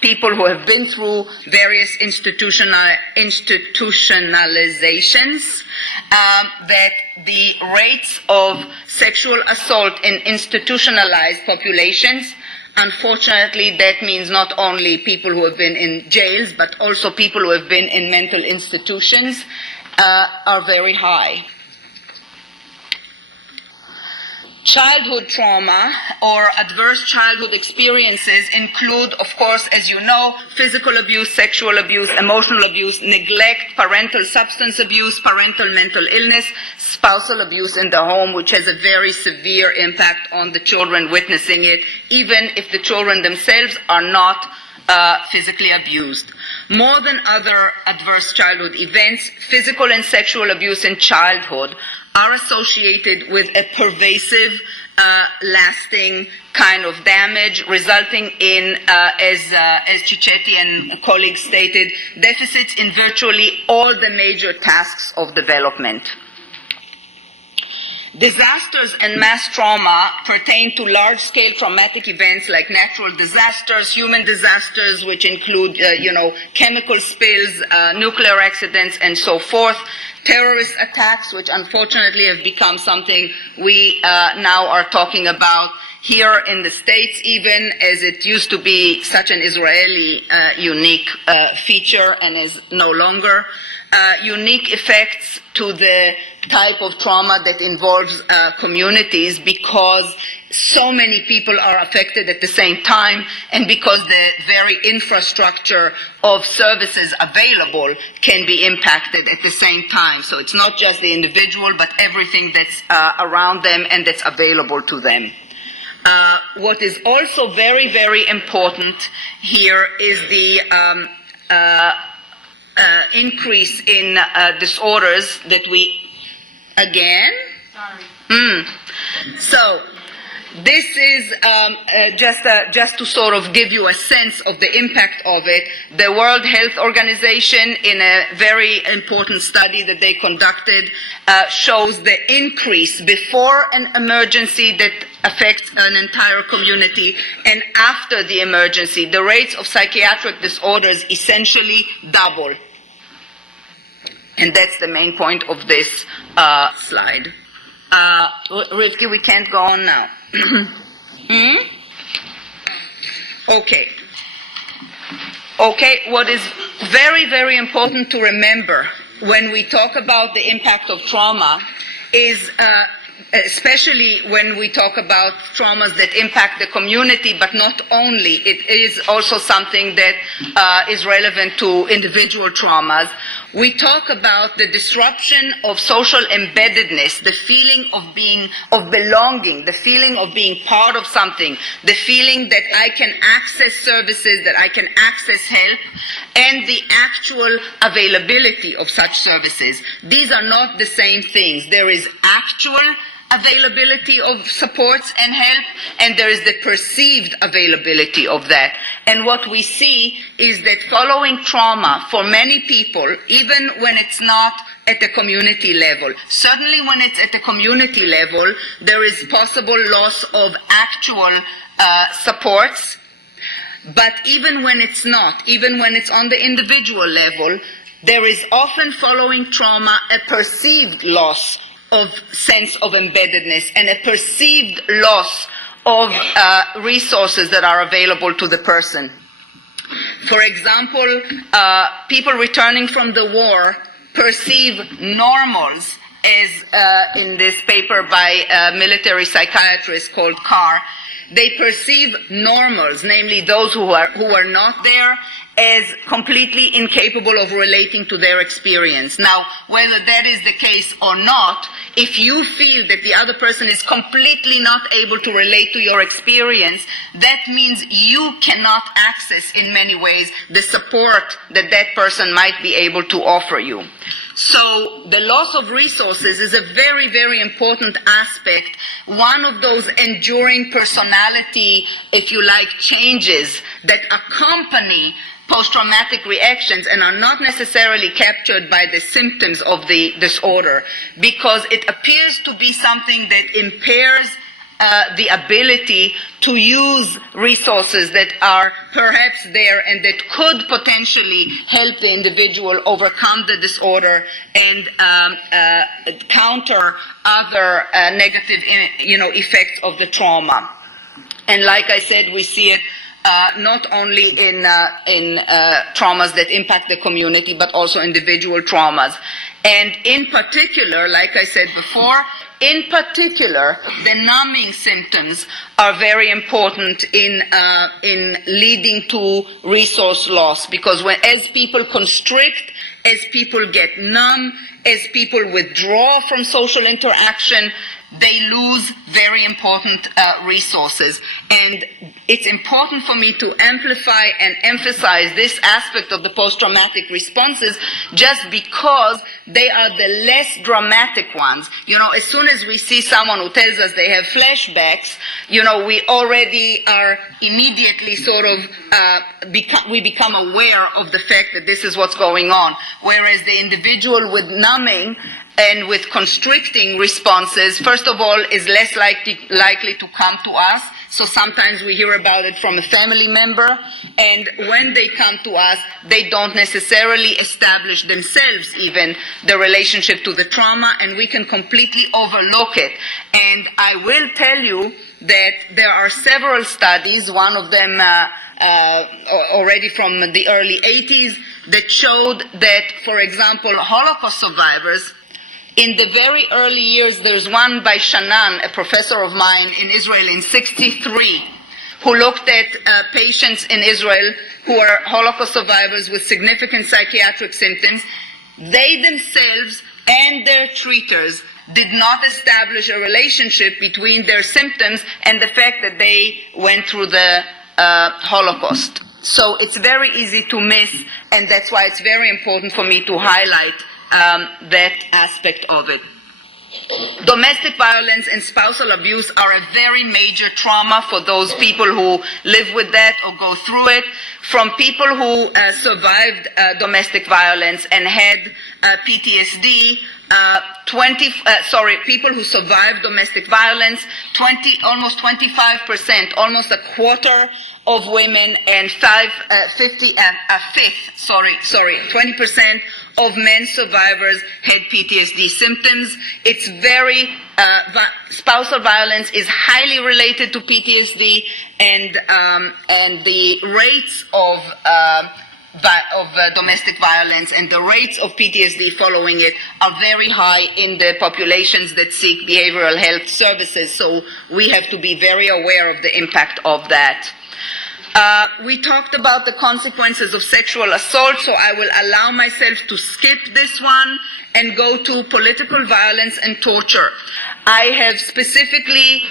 people who have been through various institutionalizations, that the rates of sexual assault in institutionalized populations, unfortunately, that means not only people who have been in jails, but also people who have been in mental institutions, are very high. Childhood trauma or adverse childhood experiences include, of course, as you know, physical abuse, sexual abuse, emotional abuse, neglect, parental substance abuse, parental mental illness, spousal abuse in the home, which has a very severe impact on the children witnessing it, even if the children themselves are not physically abused. More than other adverse childhood events, physical and sexual abuse in childhood are associated with a pervasive, lasting kind of damage, resulting in, as Cicchetti and colleagues stated, deficits in virtually all the major tasks of development. Disasters and mass trauma pertain to large-scale traumatic events like natural disasters, human disasters, which include, chemical spills, nuclear accidents, and so forth. Terrorist attacks, which unfortunately have become something we now are talking about here in the States, even as it used to be such an Israeli unique feature and is no longer. Unique effects to the type of trauma that involves communities, because so many people are affected at the same time, and because the very infrastructure of services available can be impacted at the same time. So it's not just the individual, but everything that's around them and that's available to them. What is also very, very important here is the increase in disorders that we, again? Sorry. So, this is just to sort of give you a sense of the impact of it. The World Health Organization, in a very important study that they conducted, shows the increase before an emergency that affects an entire community, and after the emergency, the rates of psychiatric disorders essentially double. And that's the main point of this slide. Rivki, we can't go on now. Okay, what is very, very important to remember when we talk about the impact of trauma is, especially when we talk about traumas that impact the community, but not only, it is also something that is relevant to individual traumas. We talk about the disruption of social embeddedness, the feeling of belonging, the feeling of being part of something, the feeling that I can access services, that I can access help, and the actual availability of such services. These are not the same things. There is actual availability of supports and help, and there is the perceived availability of that. And what we see is that following trauma, for many people, even when it's not at the community level, certainly when it's at the community level, there is possible loss of actual supports. But even when it's not, even when it's on the individual level, there is often following trauma a perceived loss of sense of embeddedness and a perceived loss of resources that are available to the person. For example, people returning from the war perceive normals, as in this paper by a military psychiatrist called Carr. They perceive normals, namely those who are not there, as completely incapable of relating to their experience. Now, whether that is the case or not, if you feel that the other person is completely not able to relate to your experience, that means you cannot access in many ways the support that that person might be able to offer you. So the loss of resources is a very, very important aspect, one of those enduring personality, if you like, changes that accompany post-traumatic reactions and are not necessarily captured by the symptoms of the disorder, because it appears to be something that impairs the ability to use resources that are perhaps there and that could potentially help the individual overcome the disorder and counter other negative, effects of the trauma. And like I said, we see it not only in traumas that impact the community, but also individual traumas. And in particular, like I said before, in particular, the numbing symptoms are very important in leading to resource loss, because as people constrict, as people get numb, as people withdraw from social interaction, they lose very important resources. And it's important for me to amplify and emphasize this aspect of the post-traumatic responses just because they are the less dramatic ones. As soon as we see someone who tells us they have flashbacks, we already are immediately sort of, we become aware of the fact that this is what's going on. Whereas the individual with numbing and with constricting responses, first of all, is less likely to come to us. So sometimes we hear about it from a family member, and when they come to us, they don't necessarily establish themselves even the relationship to the trauma, and we can completely overlook it. And I will tell you that there are several studies, one of them already from the early 80s, that showed that, for example, Holocaust survivors, in the very early years, there's one by Shannon, a professor of mine in Israel in 1963, who looked at patients in Israel who are Holocaust survivors with significant psychiatric symptoms. They themselves and their treaters did not establish a relationship between their symptoms and the fact that they went through the Holocaust. So it's very easy to miss, and that's why it's very important for me to highlight that aspect of it. Domestic violence and spousal abuse are a very major trauma for those people who live with that or go through it. From people who survived domestic violence and had PTSD, people who survived domestic violence, almost 25%, almost a quarter of women, and 20% of men survivors had PTSD symptoms. It's very, spousal violence is highly related to PTSD, and the rates of domestic violence and the rates of PTSD following it are very high in the populations that seek behavioral health services. So we have to be very aware of the impact of that. We talked about the consequences of sexual assault, so I will allow myself to skip this one and go to political violence and torture. I have specifically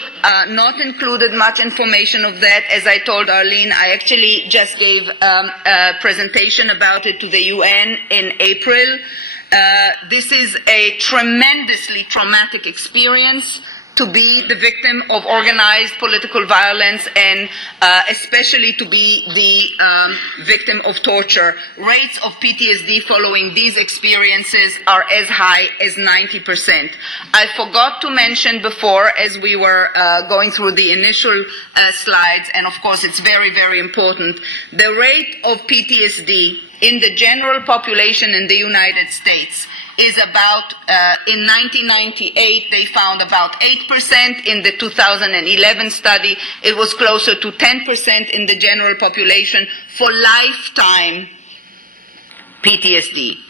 not included much information of that. As I told Arlene, I actually just gave a presentation about it to the UN in April. This is a tremendously traumatic experience to be the victim of organized political violence, and especially to be the victim of torture. Rates of PTSD following these experiences are as high as 90%. I forgot to mention before, as we were going through the initial slides, and of course it's very, very important, the rate of PTSD in the general population in the United States is about, in 1998, they found about 8%. In the 2011 study, it was closer to 10% in the general population for lifetime PTSD.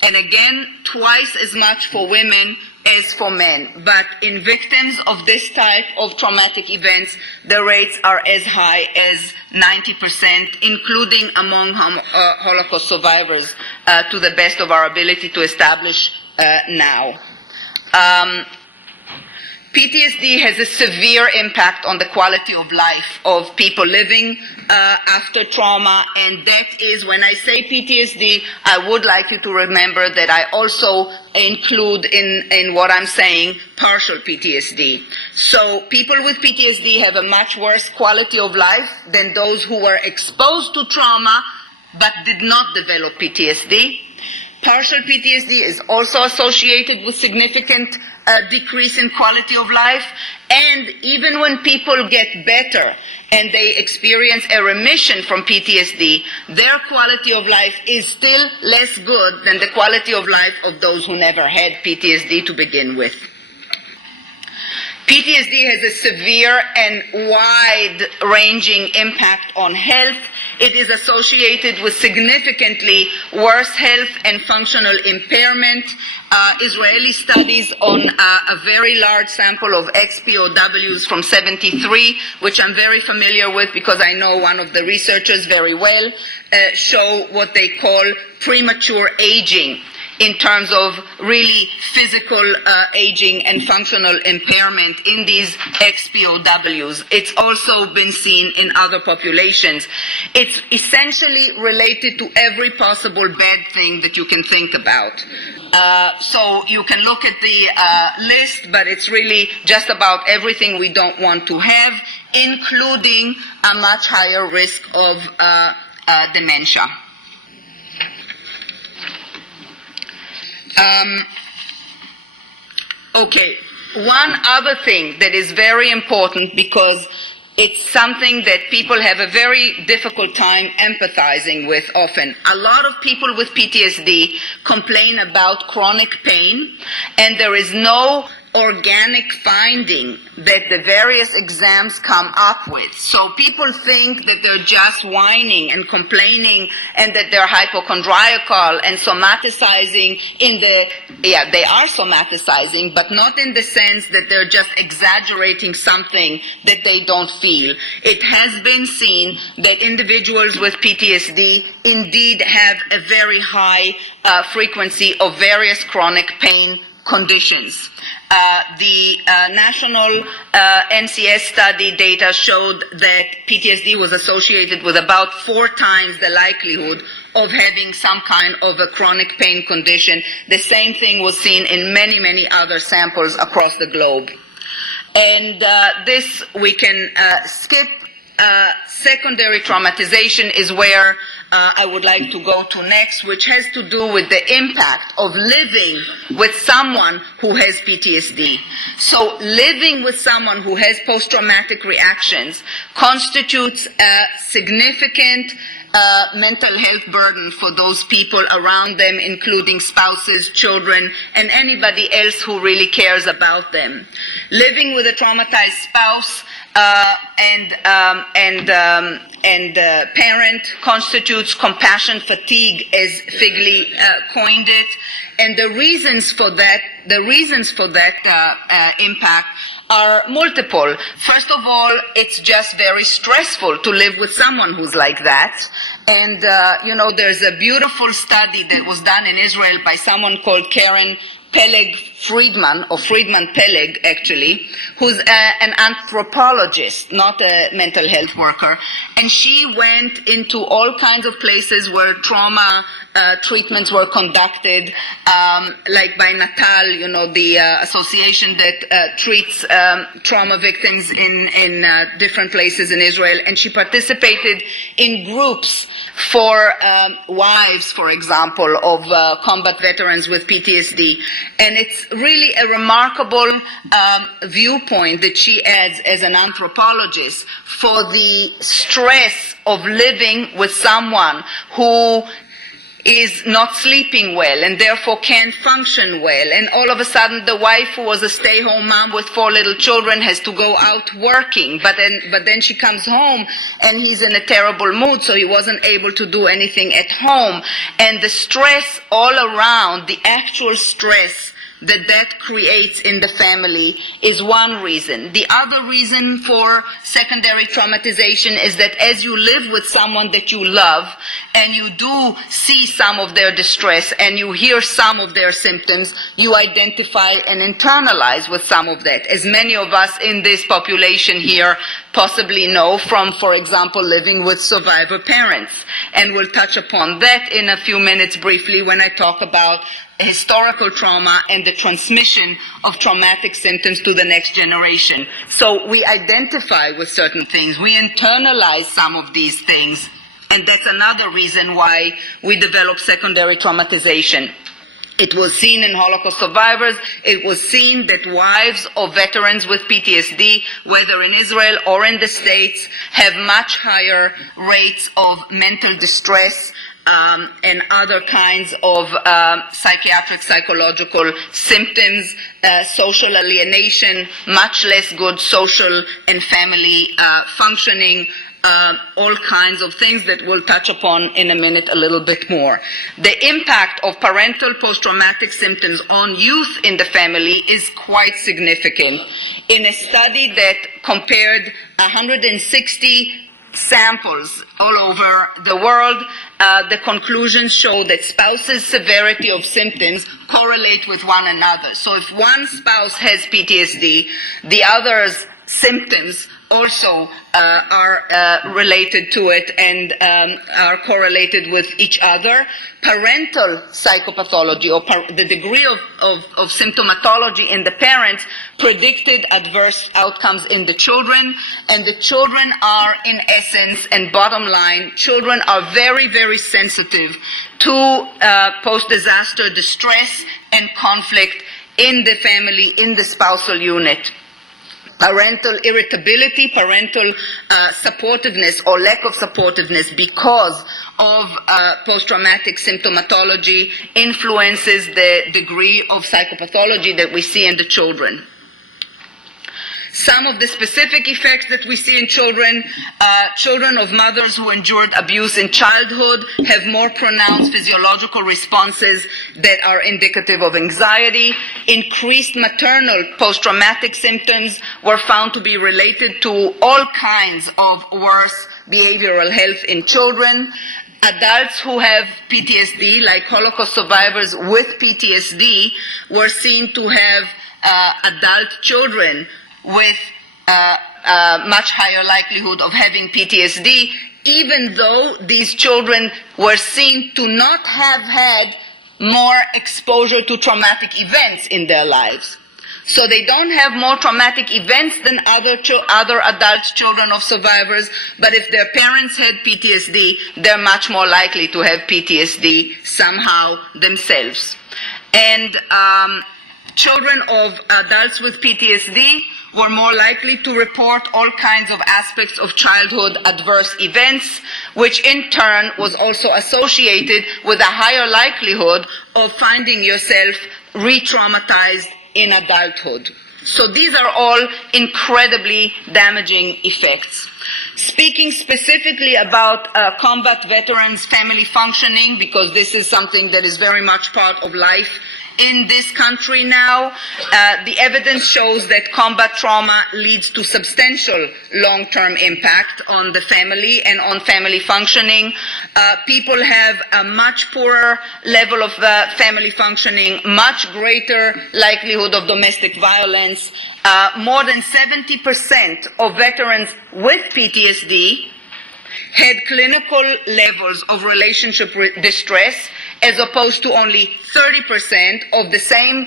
And again, twice as much for women as for men. But in victims of this type of traumatic events, the rates are as high as 90%, including among Holocaust survivors, to the best of our ability to establish now. PTSD has a severe impact on the quality of life of people living after trauma, and that is, when I say PTSD, I would like you to remember that I also include in what I'm saying partial PTSD. So people with PTSD have a much worse quality of life than those who were exposed to trauma but did not develop PTSD. Partial PTSD is also associated with significant decrease in quality of life. And even when people get better and they experience a remission from PTSD, their quality of life is still less good than the quality of life of those who never had PTSD to begin with. PTSD has a severe and wide-ranging impact on health. It is associated with significantly worse health and functional impairment. Israeli studies on a very large sample of ex-POWs from 73, which I'm very familiar with because I know one of the researchers very well, show what they call premature aging in terms of really physical aging and functional impairment in these ex-POWs. It's also been seen in other populations. It's essentially related to every possible bad thing that you can think about. So you can look at the list, but it's really just about everything we don't want to have, including a much higher risk of dementia. Okay, one other thing that is very important because it's something that people have a very difficult time empathizing with often. A lot of people with PTSD complain about chronic pain, and there is no organic finding that the various exams come up with. So people think that they're just whining and complaining and that they're hypochondriacal and somaticizing they are somaticizing, but not in the sense that they're just exaggerating something that they don't feel. It has been seen that individuals with PTSD indeed have a very high frequency of various chronic pain conditions. The national NCS study data showed that PTSD was associated with about 4 times the likelihood of having some kind of a chronic pain condition. The same thing was seen in many, many other samples across the globe. And this we can skip. Secondary traumatization is where I would like to go to next, which has to do with the impact of living with someone who has PTSD. So living with someone who has post-traumatic reactions constitutes a significant mental health burden for those people around them, including spouses, children, and anybody else who really cares about them. Living with a traumatized spouse and parent constitutes compassion fatigue, as Figley coined it. And the reasons for that impact are multiple. First of all, it's just very stressful to live with someone who's like that. And, there's a beautiful study that was done in Israel by someone called Karen Peleg-Friedman, or Friedman-Peleg actually, who's an anthropologist, not a mental health worker. And she went into all kinds of places where trauma treatments were conducted, like by Natal, the association that treats trauma victims in different places in Israel. And she participated in groups for wives, for example, of combat veterans with PTSD. And it's really a remarkable viewpoint that she adds as an anthropologist for the stress of living with someone who is not sleeping well and therefore can't function well. And all of a sudden the wife, who was a stay-home mom with 4 little children, has to go out working. But then she comes home and he's in a terrible mood, so he wasn't able to do anything at home. And the stress all around, the actual stress that creates in the family, is one reason. The other reason for secondary traumatization is that as you live with someone that you love and you do see some of their distress and you hear some of their symptoms, you identify and internalize with some of that, as many of us in this population here possibly know from, for example, living with survivor parents. And we'll touch upon that in a few minutes briefly when I talk about historical trauma and the transmission of traumatic symptoms to the next generation. So we identify with certain things. We internalize some of these things. And that's another reason why we develop secondary traumatization. It was seen in Holocaust survivors. It was seen that wives of veterans with PTSD, whether in Israel or in the States, have much higher rates of mental distress and other kinds of psychiatric, psychological symptoms, social alienation, much less good social and family functioning, all kinds of things that we'll touch upon in a minute a little bit more. The impact of parental post-traumatic symptoms on youth in the family is quite significant. In a study that compared 160 samples all over the world, the conclusions show that spouses' severity of symptoms correlate with one another. So if one spouse has PTSD, the other's symptoms also are related to it and are correlated with each other. Parental psychopathology, or the degree of symptomatology in the parents, predicted adverse outcomes in the children, and the children are, in essence and bottom line, children are very, very sensitive to post-disaster distress and conflict in the family, in the spousal unit. Parental irritability, parental supportiveness or lack of supportiveness because of post-traumatic symptomatology influences the degree of psychopathology that we see in the children. Some of the specific effects that we see in children, children of mothers who endured abuse in childhood have more pronounced physiological responses that are indicative of anxiety. Increased maternal post-traumatic symptoms were found to be related to all kinds of worse behavioral health in children. Adults who have PTSD, like Holocaust survivors with PTSD, were seen to have adult children with much higher likelihood of having PTSD, even though these children were seen to not have had more exposure to traumatic events in their lives. So they don't have more traumatic events than other adult children of survivors, but if their parents had PTSD, they're much more likely to have PTSD somehow themselves. And children of adults with PTSD were more likely to report all kinds of aspects of childhood adverse events, which in turn was also associated with a higher likelihood of finding yourself re-traumatized in adulthood. So these are all incredibly damaging effects. Speaking specifically about combat veterans' family functioning, because this is something that is very much part of life in this country now, the evidence shows that combat trauma leads to substantial long-term impact on the family and on family functioning. People have a much poorer level of family functioning, much greater likelihood of domestic violence. More than 70% of veterans with PTSD had clinical levels of relationship distress, as opposed to only 30% of the same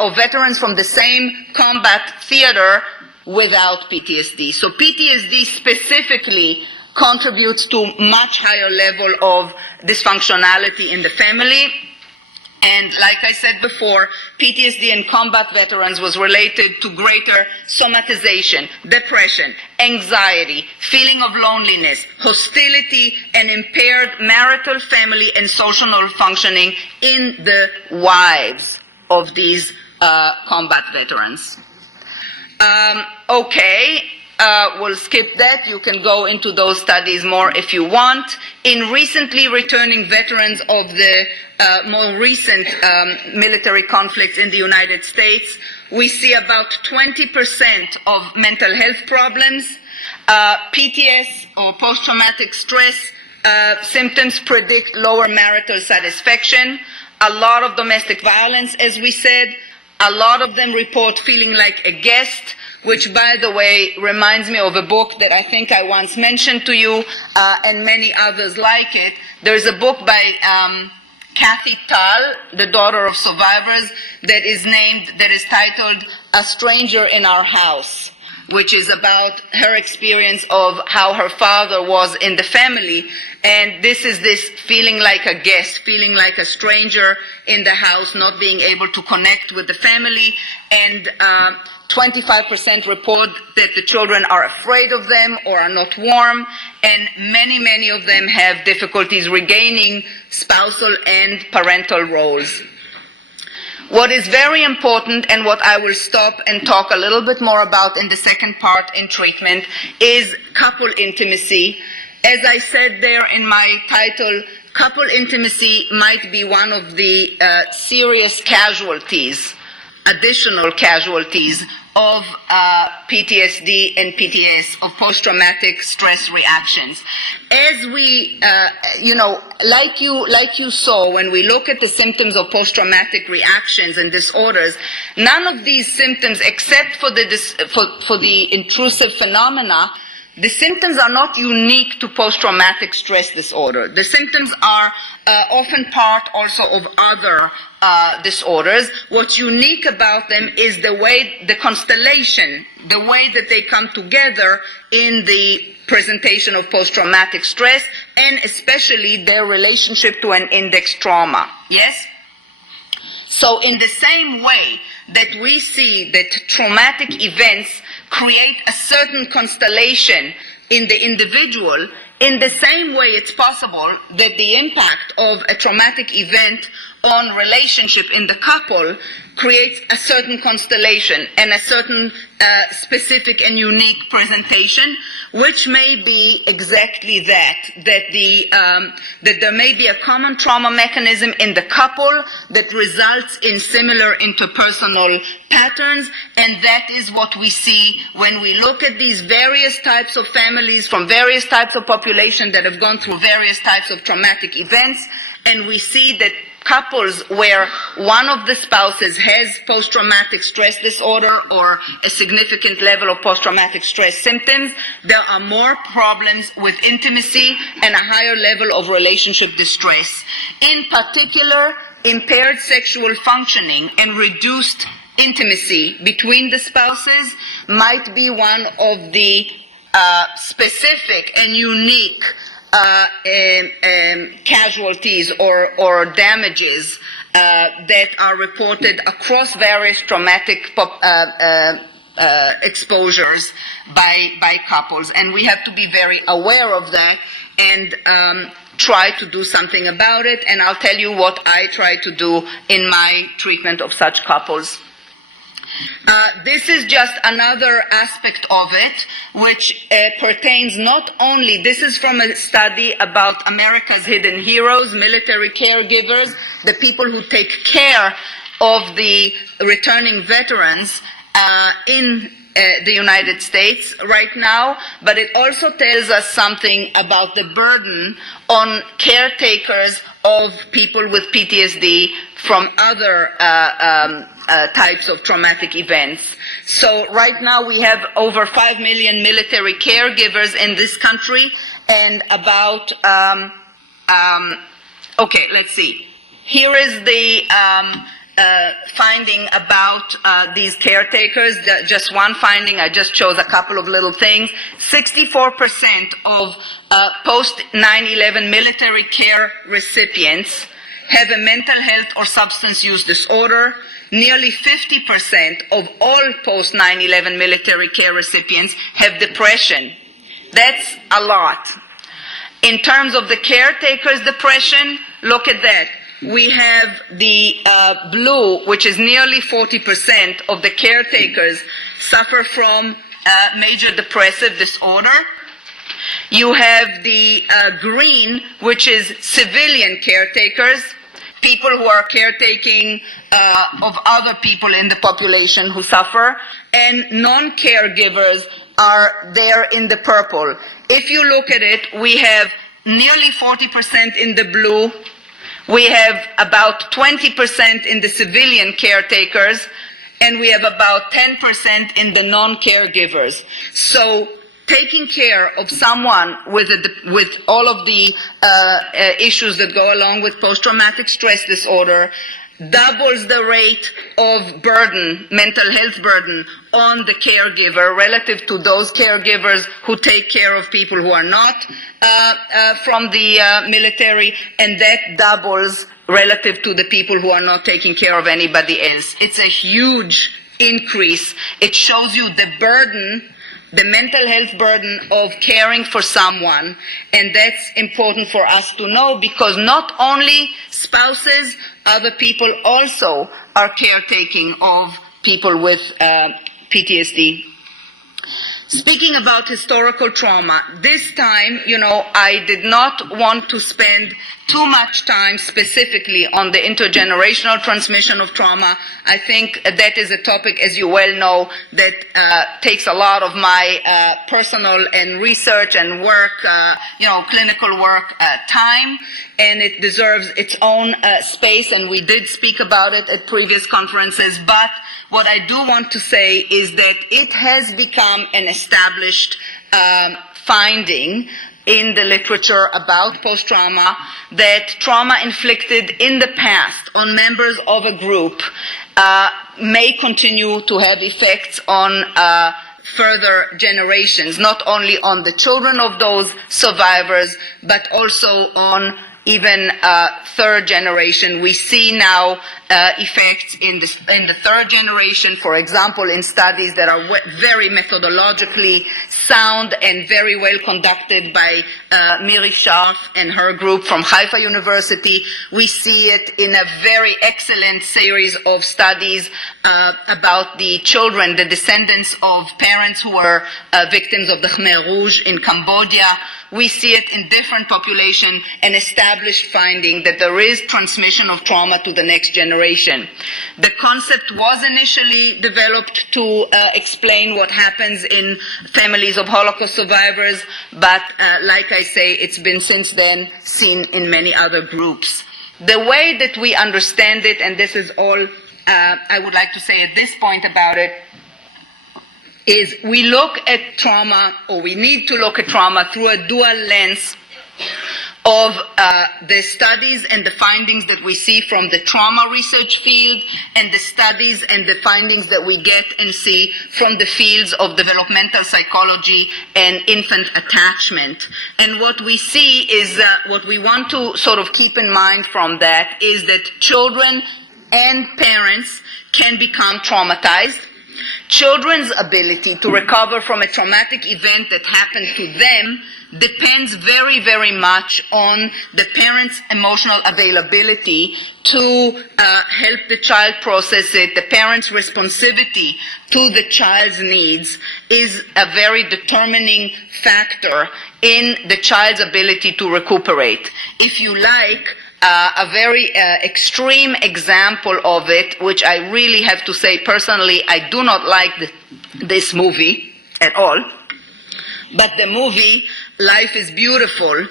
of veterans from the same combat theater without PTSD. So PTSD specifically contributes to much higher level of dysfunctionality in the family. And like I said before, PTSD in combat veterans was related to greater somatization, depression, anxiety, feeling of loneliness, hostility, and impaired marital, family, and social functioning in the wives of these combat veterans. We'll skip that. You can go into those studies more if you want. In recently returning veterans of the more recent military conflicts in the United States, we see about 20% of mental health problems. PTS, or post-traumatic stress symptoms, predict lower marital satisfaction. A lot of domestic violence, as we said. A lot of them report feeling like a guest, which, by the way, reminds me of a book that I think I once mentioned to you, and many others like it. There's a book by Kathy Tal, the daughter of survivors, that is titled A Stranger in Our House, which is about her experience of how her father was in the family. And this is this feeling like a guest, feeling like a stranger in the house, not being able to connect with the family. And 25% report that the children are afraid of them or are not warm. And many of them have difficulties regaining spousal and parental roles. What is very important, and what I will stop and talk a little bit more about in the second part in treatment, is couple intimacy. As I said there in my title, couple intimacy might be one of the serious casualties, additional casualties of PTSD and PTS, of post-traumatic stress reactions. As we, like you saw, when we look at the symptoms of post-traumatic reactions and disorders, none of these symptoms, except for the intrusive phenomena, the symptoms are not unique to post-traumatic stress disorder. The symptoms are often part also of other disorders. What's unique about them is the way, the constellation, the way that they come together in the presentation of post-traumatic stress, and especially their relationship to an index trauma. Yes? So in the same way that we see that traumatic events create a certain constellation in the individual, in the same way it's possible that the impact of a traumatic event on relationship in the couple creates a certain constellation and a certain specific and unique presentation, which may be exactly that there may be a common trauma mechanism in the couple that results in similar interpersonal patterns, and that is what we see when we look at these various types of families from various types of population that have gone through various types of traumatic events, and we see that couples where one of the spouses has post-traumatic stress disorder or a significant level of post-traumatic stress symptoms, there are more problems with intimacy and a higher level of relationship distress. In particular, impaired sexual functioning and reduced intimacy between the spouses might be one of the specific and unique casualties or damages that are reported across various traumatic exposures by couples, and we have to be very aware of that and try to do something about it. And I'll tell you what I try to do in my treatment of such couples. This is just another aspect of it, which pertains not only, this is from a study about America's hidden heroes, military caregivers, the people who take care of the returning veterans in the United States right now, but it also tells us something about the burden on caretakers of people with PTSD from other types of traumatic events. So right now we have over 5 million military caregivers in this country, and about, okay, let's see. Here is the finding about these caretakers. Just one finding, I just chose a couple of little things. 64% of post 9/11 military care recipients have a mental health or substance use disorder. Nearly 50% of all post 9/11 military care recipients have depression. That's a lot. In terms of the caretakers' depression, look at that. We have the blue, which is nearly 40% of the caretakers suffer from major depressive disorder. You have the green, which is civilian caretakers, people who are caretaking of other people in the population who suffer, and non-caregivers are there in the purple. If you look at it, we have nearly 40% in the blue. We have about 20% in the civilian caretakers, and we have about 10% in the non-caregivers. So taking care of someone with all of the issues that go along with post-traumatic stress disorder doubles the rate of burden, mental health burden, on the caregiver relative to those caregivers who take care of people who are not from the military, and that doubles relative to the people who are not taking care of anybody else. It's a huge increase. It shows you the burden, the mental health burden of caring for someone, and that's important for us to know, because not only spouses, other people also are caretaking of people with PTSD. Speaking about historical trauma, this time, I did not want to spend too much time specifically on the intergenerational transmission of trauma. I think that is a topic, as you well know, that takes a lot of my personal and research and work, clinical work time, and it deserves its own space, and we did speak about it at previous conferences. But what I do want to say is that it has become an established finding in the literature about post-trauma that trauma inflicted in the past on members of a group may continue to have effects on further generations, not only on the children of those survivors, but also on even third generation. We see now effects in the third generation, for example, in studies that are very methodologically sound and very well conducted by Miri Sharf and her group from Haifa University. We see it in a very excellent series of studies about the children, the descendants of parents who were victims of the Khmer Rouge in Cambodia. We see it in different populations, an established finding that there is transmission of trauma to the next generation. The concept was initially developed to explain what happens in families of Holocaust survivors, but like I say, it's been since then seen in many other groups. The way that we understand it, and this is all I would like to say at this point about it, is we look at trauma, or we need to look at trauma through a dual lens of the studies and the findings that we see from the trauma research field, and the studies and the findings that we get and see from the fields of developmental psychology and infant attachment. And what we see is, what we want to sort of keep in mind from that is that children and parents can become traumatized. Children's ability to recover from a traumatic event that happened to them depends very, very much on the parent's emotional availability to help the child process it. The parent's responsivity to the child's needs is a very determining factor in the child's ability to recuperate. If you like, a very extreme example of it, which I really have to say personally, I do not like this movie at all, but the movie Life is Beautiful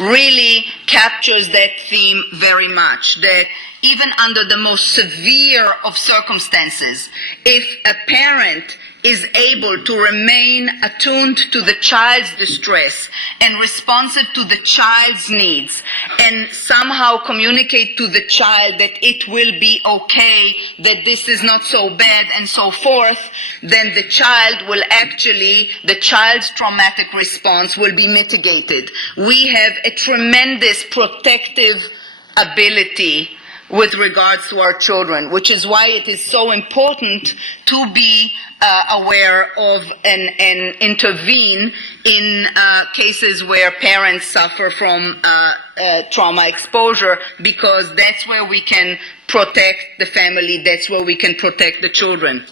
really captures that theme very much, that even under the most severe of circumstances, if a parent is able to remain attuned to the child's distress and responsive to the child's needs, and somehow communicate to the child that it will be okay, that this is not so bad, and so forth, then the child's traumatic response will be mitigated. We have a tremendous protective ability with regards to our children, which is why it is so important to be aware of and intervene in cases where parents suffer from trauma exposure, because that's where we can protect the family, that's where we can protect the children.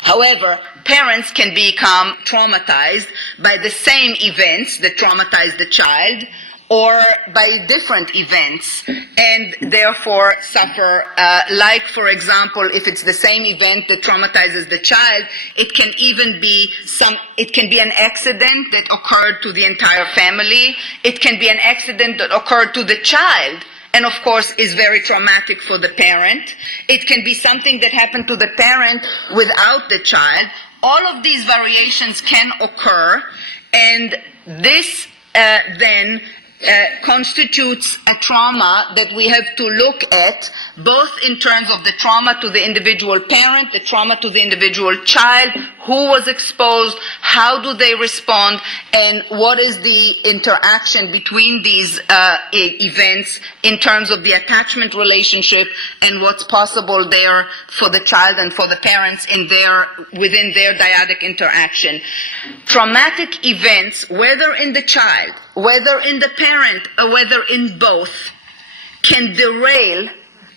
However, parents can become traumatized by the same events that traumatize the child, or by different events, and therefore suffer, like, for example, if it's the same event that traumatizes the child, it can even be an accident that occurred to the entire family. It can be an accident that occurred to the child, and of course is very traumatic for the parent. It can be something that happened to the parent without the child. All of these variations can occur, and this then constitutes a trauma that we have to look at, both in terms of the trauma to the individual parent, the trauma to the individual child, who was exposed, how do they respond, and what is the interaction between these events in terms of the attachment relationship and what's possible there for the child and for the parents within their dyadic interaction. Traumatic events, whether in the child, whether in the parent, or whether in both, can derail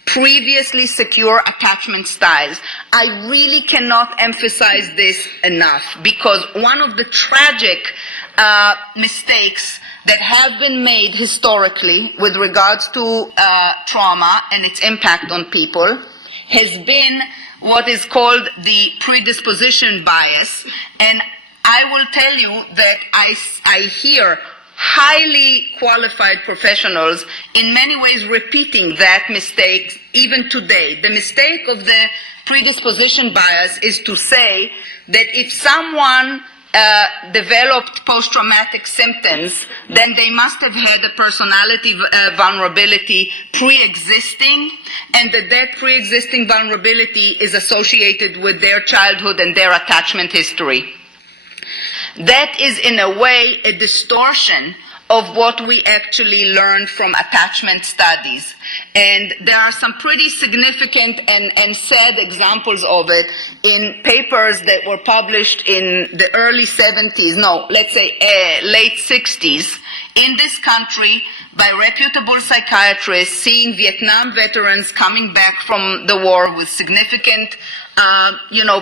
previously secure attachment styles. I really cannot emphasize this enough, because one of the tragic mistakes that have been made historically with regards to trauma and its impact on people has been what is called the predisposition bias. And I will tell you that I hear highly qualified professionals in many ways repeating that mistake even today. The mistake of the predisposition bias is to say that if someone developed post-traumatic symptoms, then they must have had a personality vulnerability pre-existing, and that pre-existing vulnerability is associated with their childhood and their attachment history. That is, in a way, a distortion of what we actually learned from attachment studies. And there are some pretty significant and sad examples of it in papers that were published in the early 70s, no, let's say late 60s, in this country by reputable psychiatrists seeing Vietnam veterans coming back from the war with significant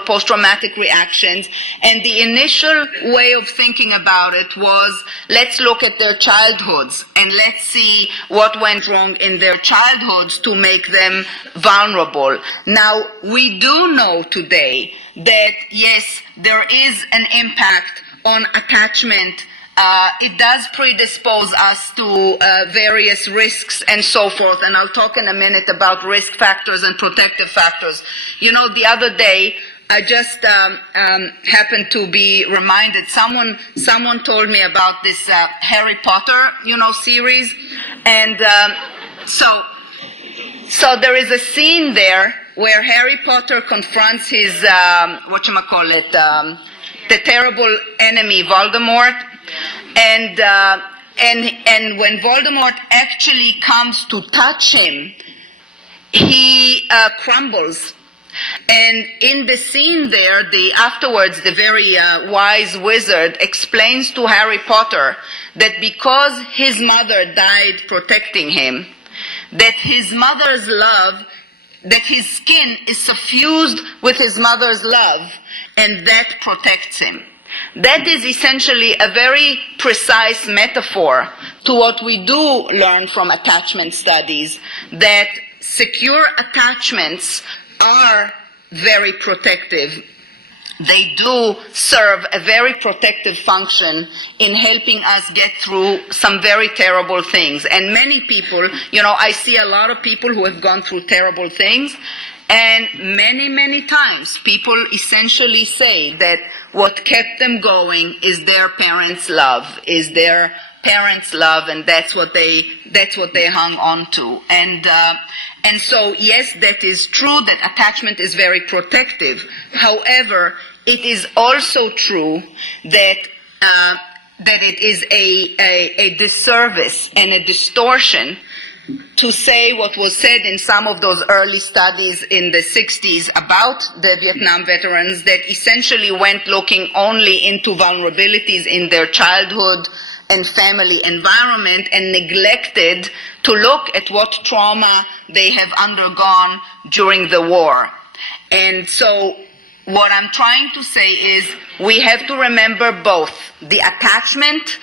post-traumatic reactions. And the initial way of thinking about it was, let's look at their childhoods and let's see what went wrong in their childhoods to make them vulnerable. Now, we do know today that, yes, there is an impact on attachment. It does predispose us to various risks and so forth, and I'll talk in a minute about risk factors and protective factors. You know, the other day, I just happened to be reminded, someone told me about this Harry Potter, series, and so there is a scene there where Harry Potter confronts his, the terrible enemy, Voldemort. And when Voldemort actually comes to touch him, he crumbles. And in the scene there, afterwards, the very wise wizard explains to Harry Potter that because his mother died protecting him, that his mother's love, that his skin is suffused with his mother's love, and that protects him. That is essentially a very precise metaphor to what we do learn from attachment studies, that secure attachments are very protective. They do serve a very protective function in helping us get through some very terrible things. And many people, I see a lot of people who have gone through terrible things, and many, many times people essentially say that what kept them going is their parents' love, and that's what they hung on to. And so, yes, that is true that attachment is very protective. However, it is also true that it is a disservice and a distortion to say what was said in some of those early studies in the 60s about the Vietnam veterans, that essentially went looking only into vulnerabilities in their childhood and family environment and neglected to look at what trauma they have undergone during the war. And so what I'm trying to say is we have to remember both the attachment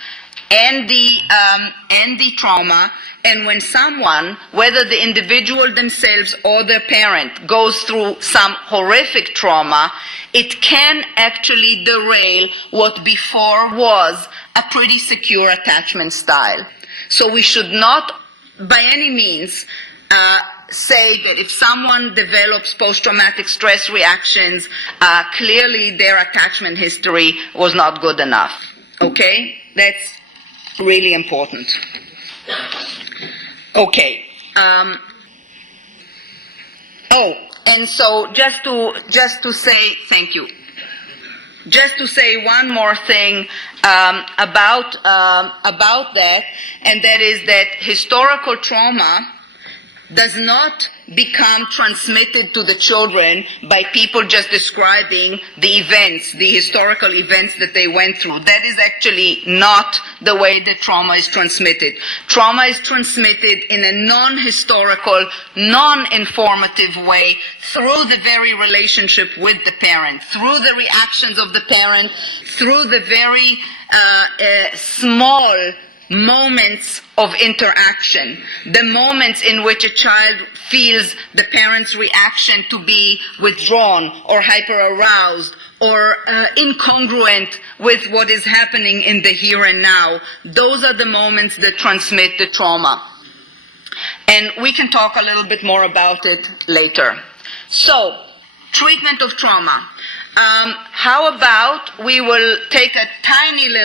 and the trauma. And when someone, whether the individual themselves or their parent, goes through some horrific trauma, it can actually derail what before was a pretty secure attachment style. So we should not, by any means, say that if someone develops post-traumatic stress reactions, clearly their attachment history was not good enough. Okay? That's really important. Okay. And so just to say thank you. Just to say one more thing about that, and that is that historical trauma does not become transmitted to the children by people just describing the events, the historical events that they went through. That is actually not the way that trauma is transmitted. Trauma is transmitted in a non-historical, non-informative way through the very relationship with the parent, through the reactions of the parent, through the very small moments of interaction, the moments in which a child feels the parent's reaction to be withdrawn or hyper-aroused or incongruent with what is happening in the here and now. Those are the moments that transmit the trauma. And we can talk a little bit more about it later. So, treatment of trauma. How about we will take a tiny little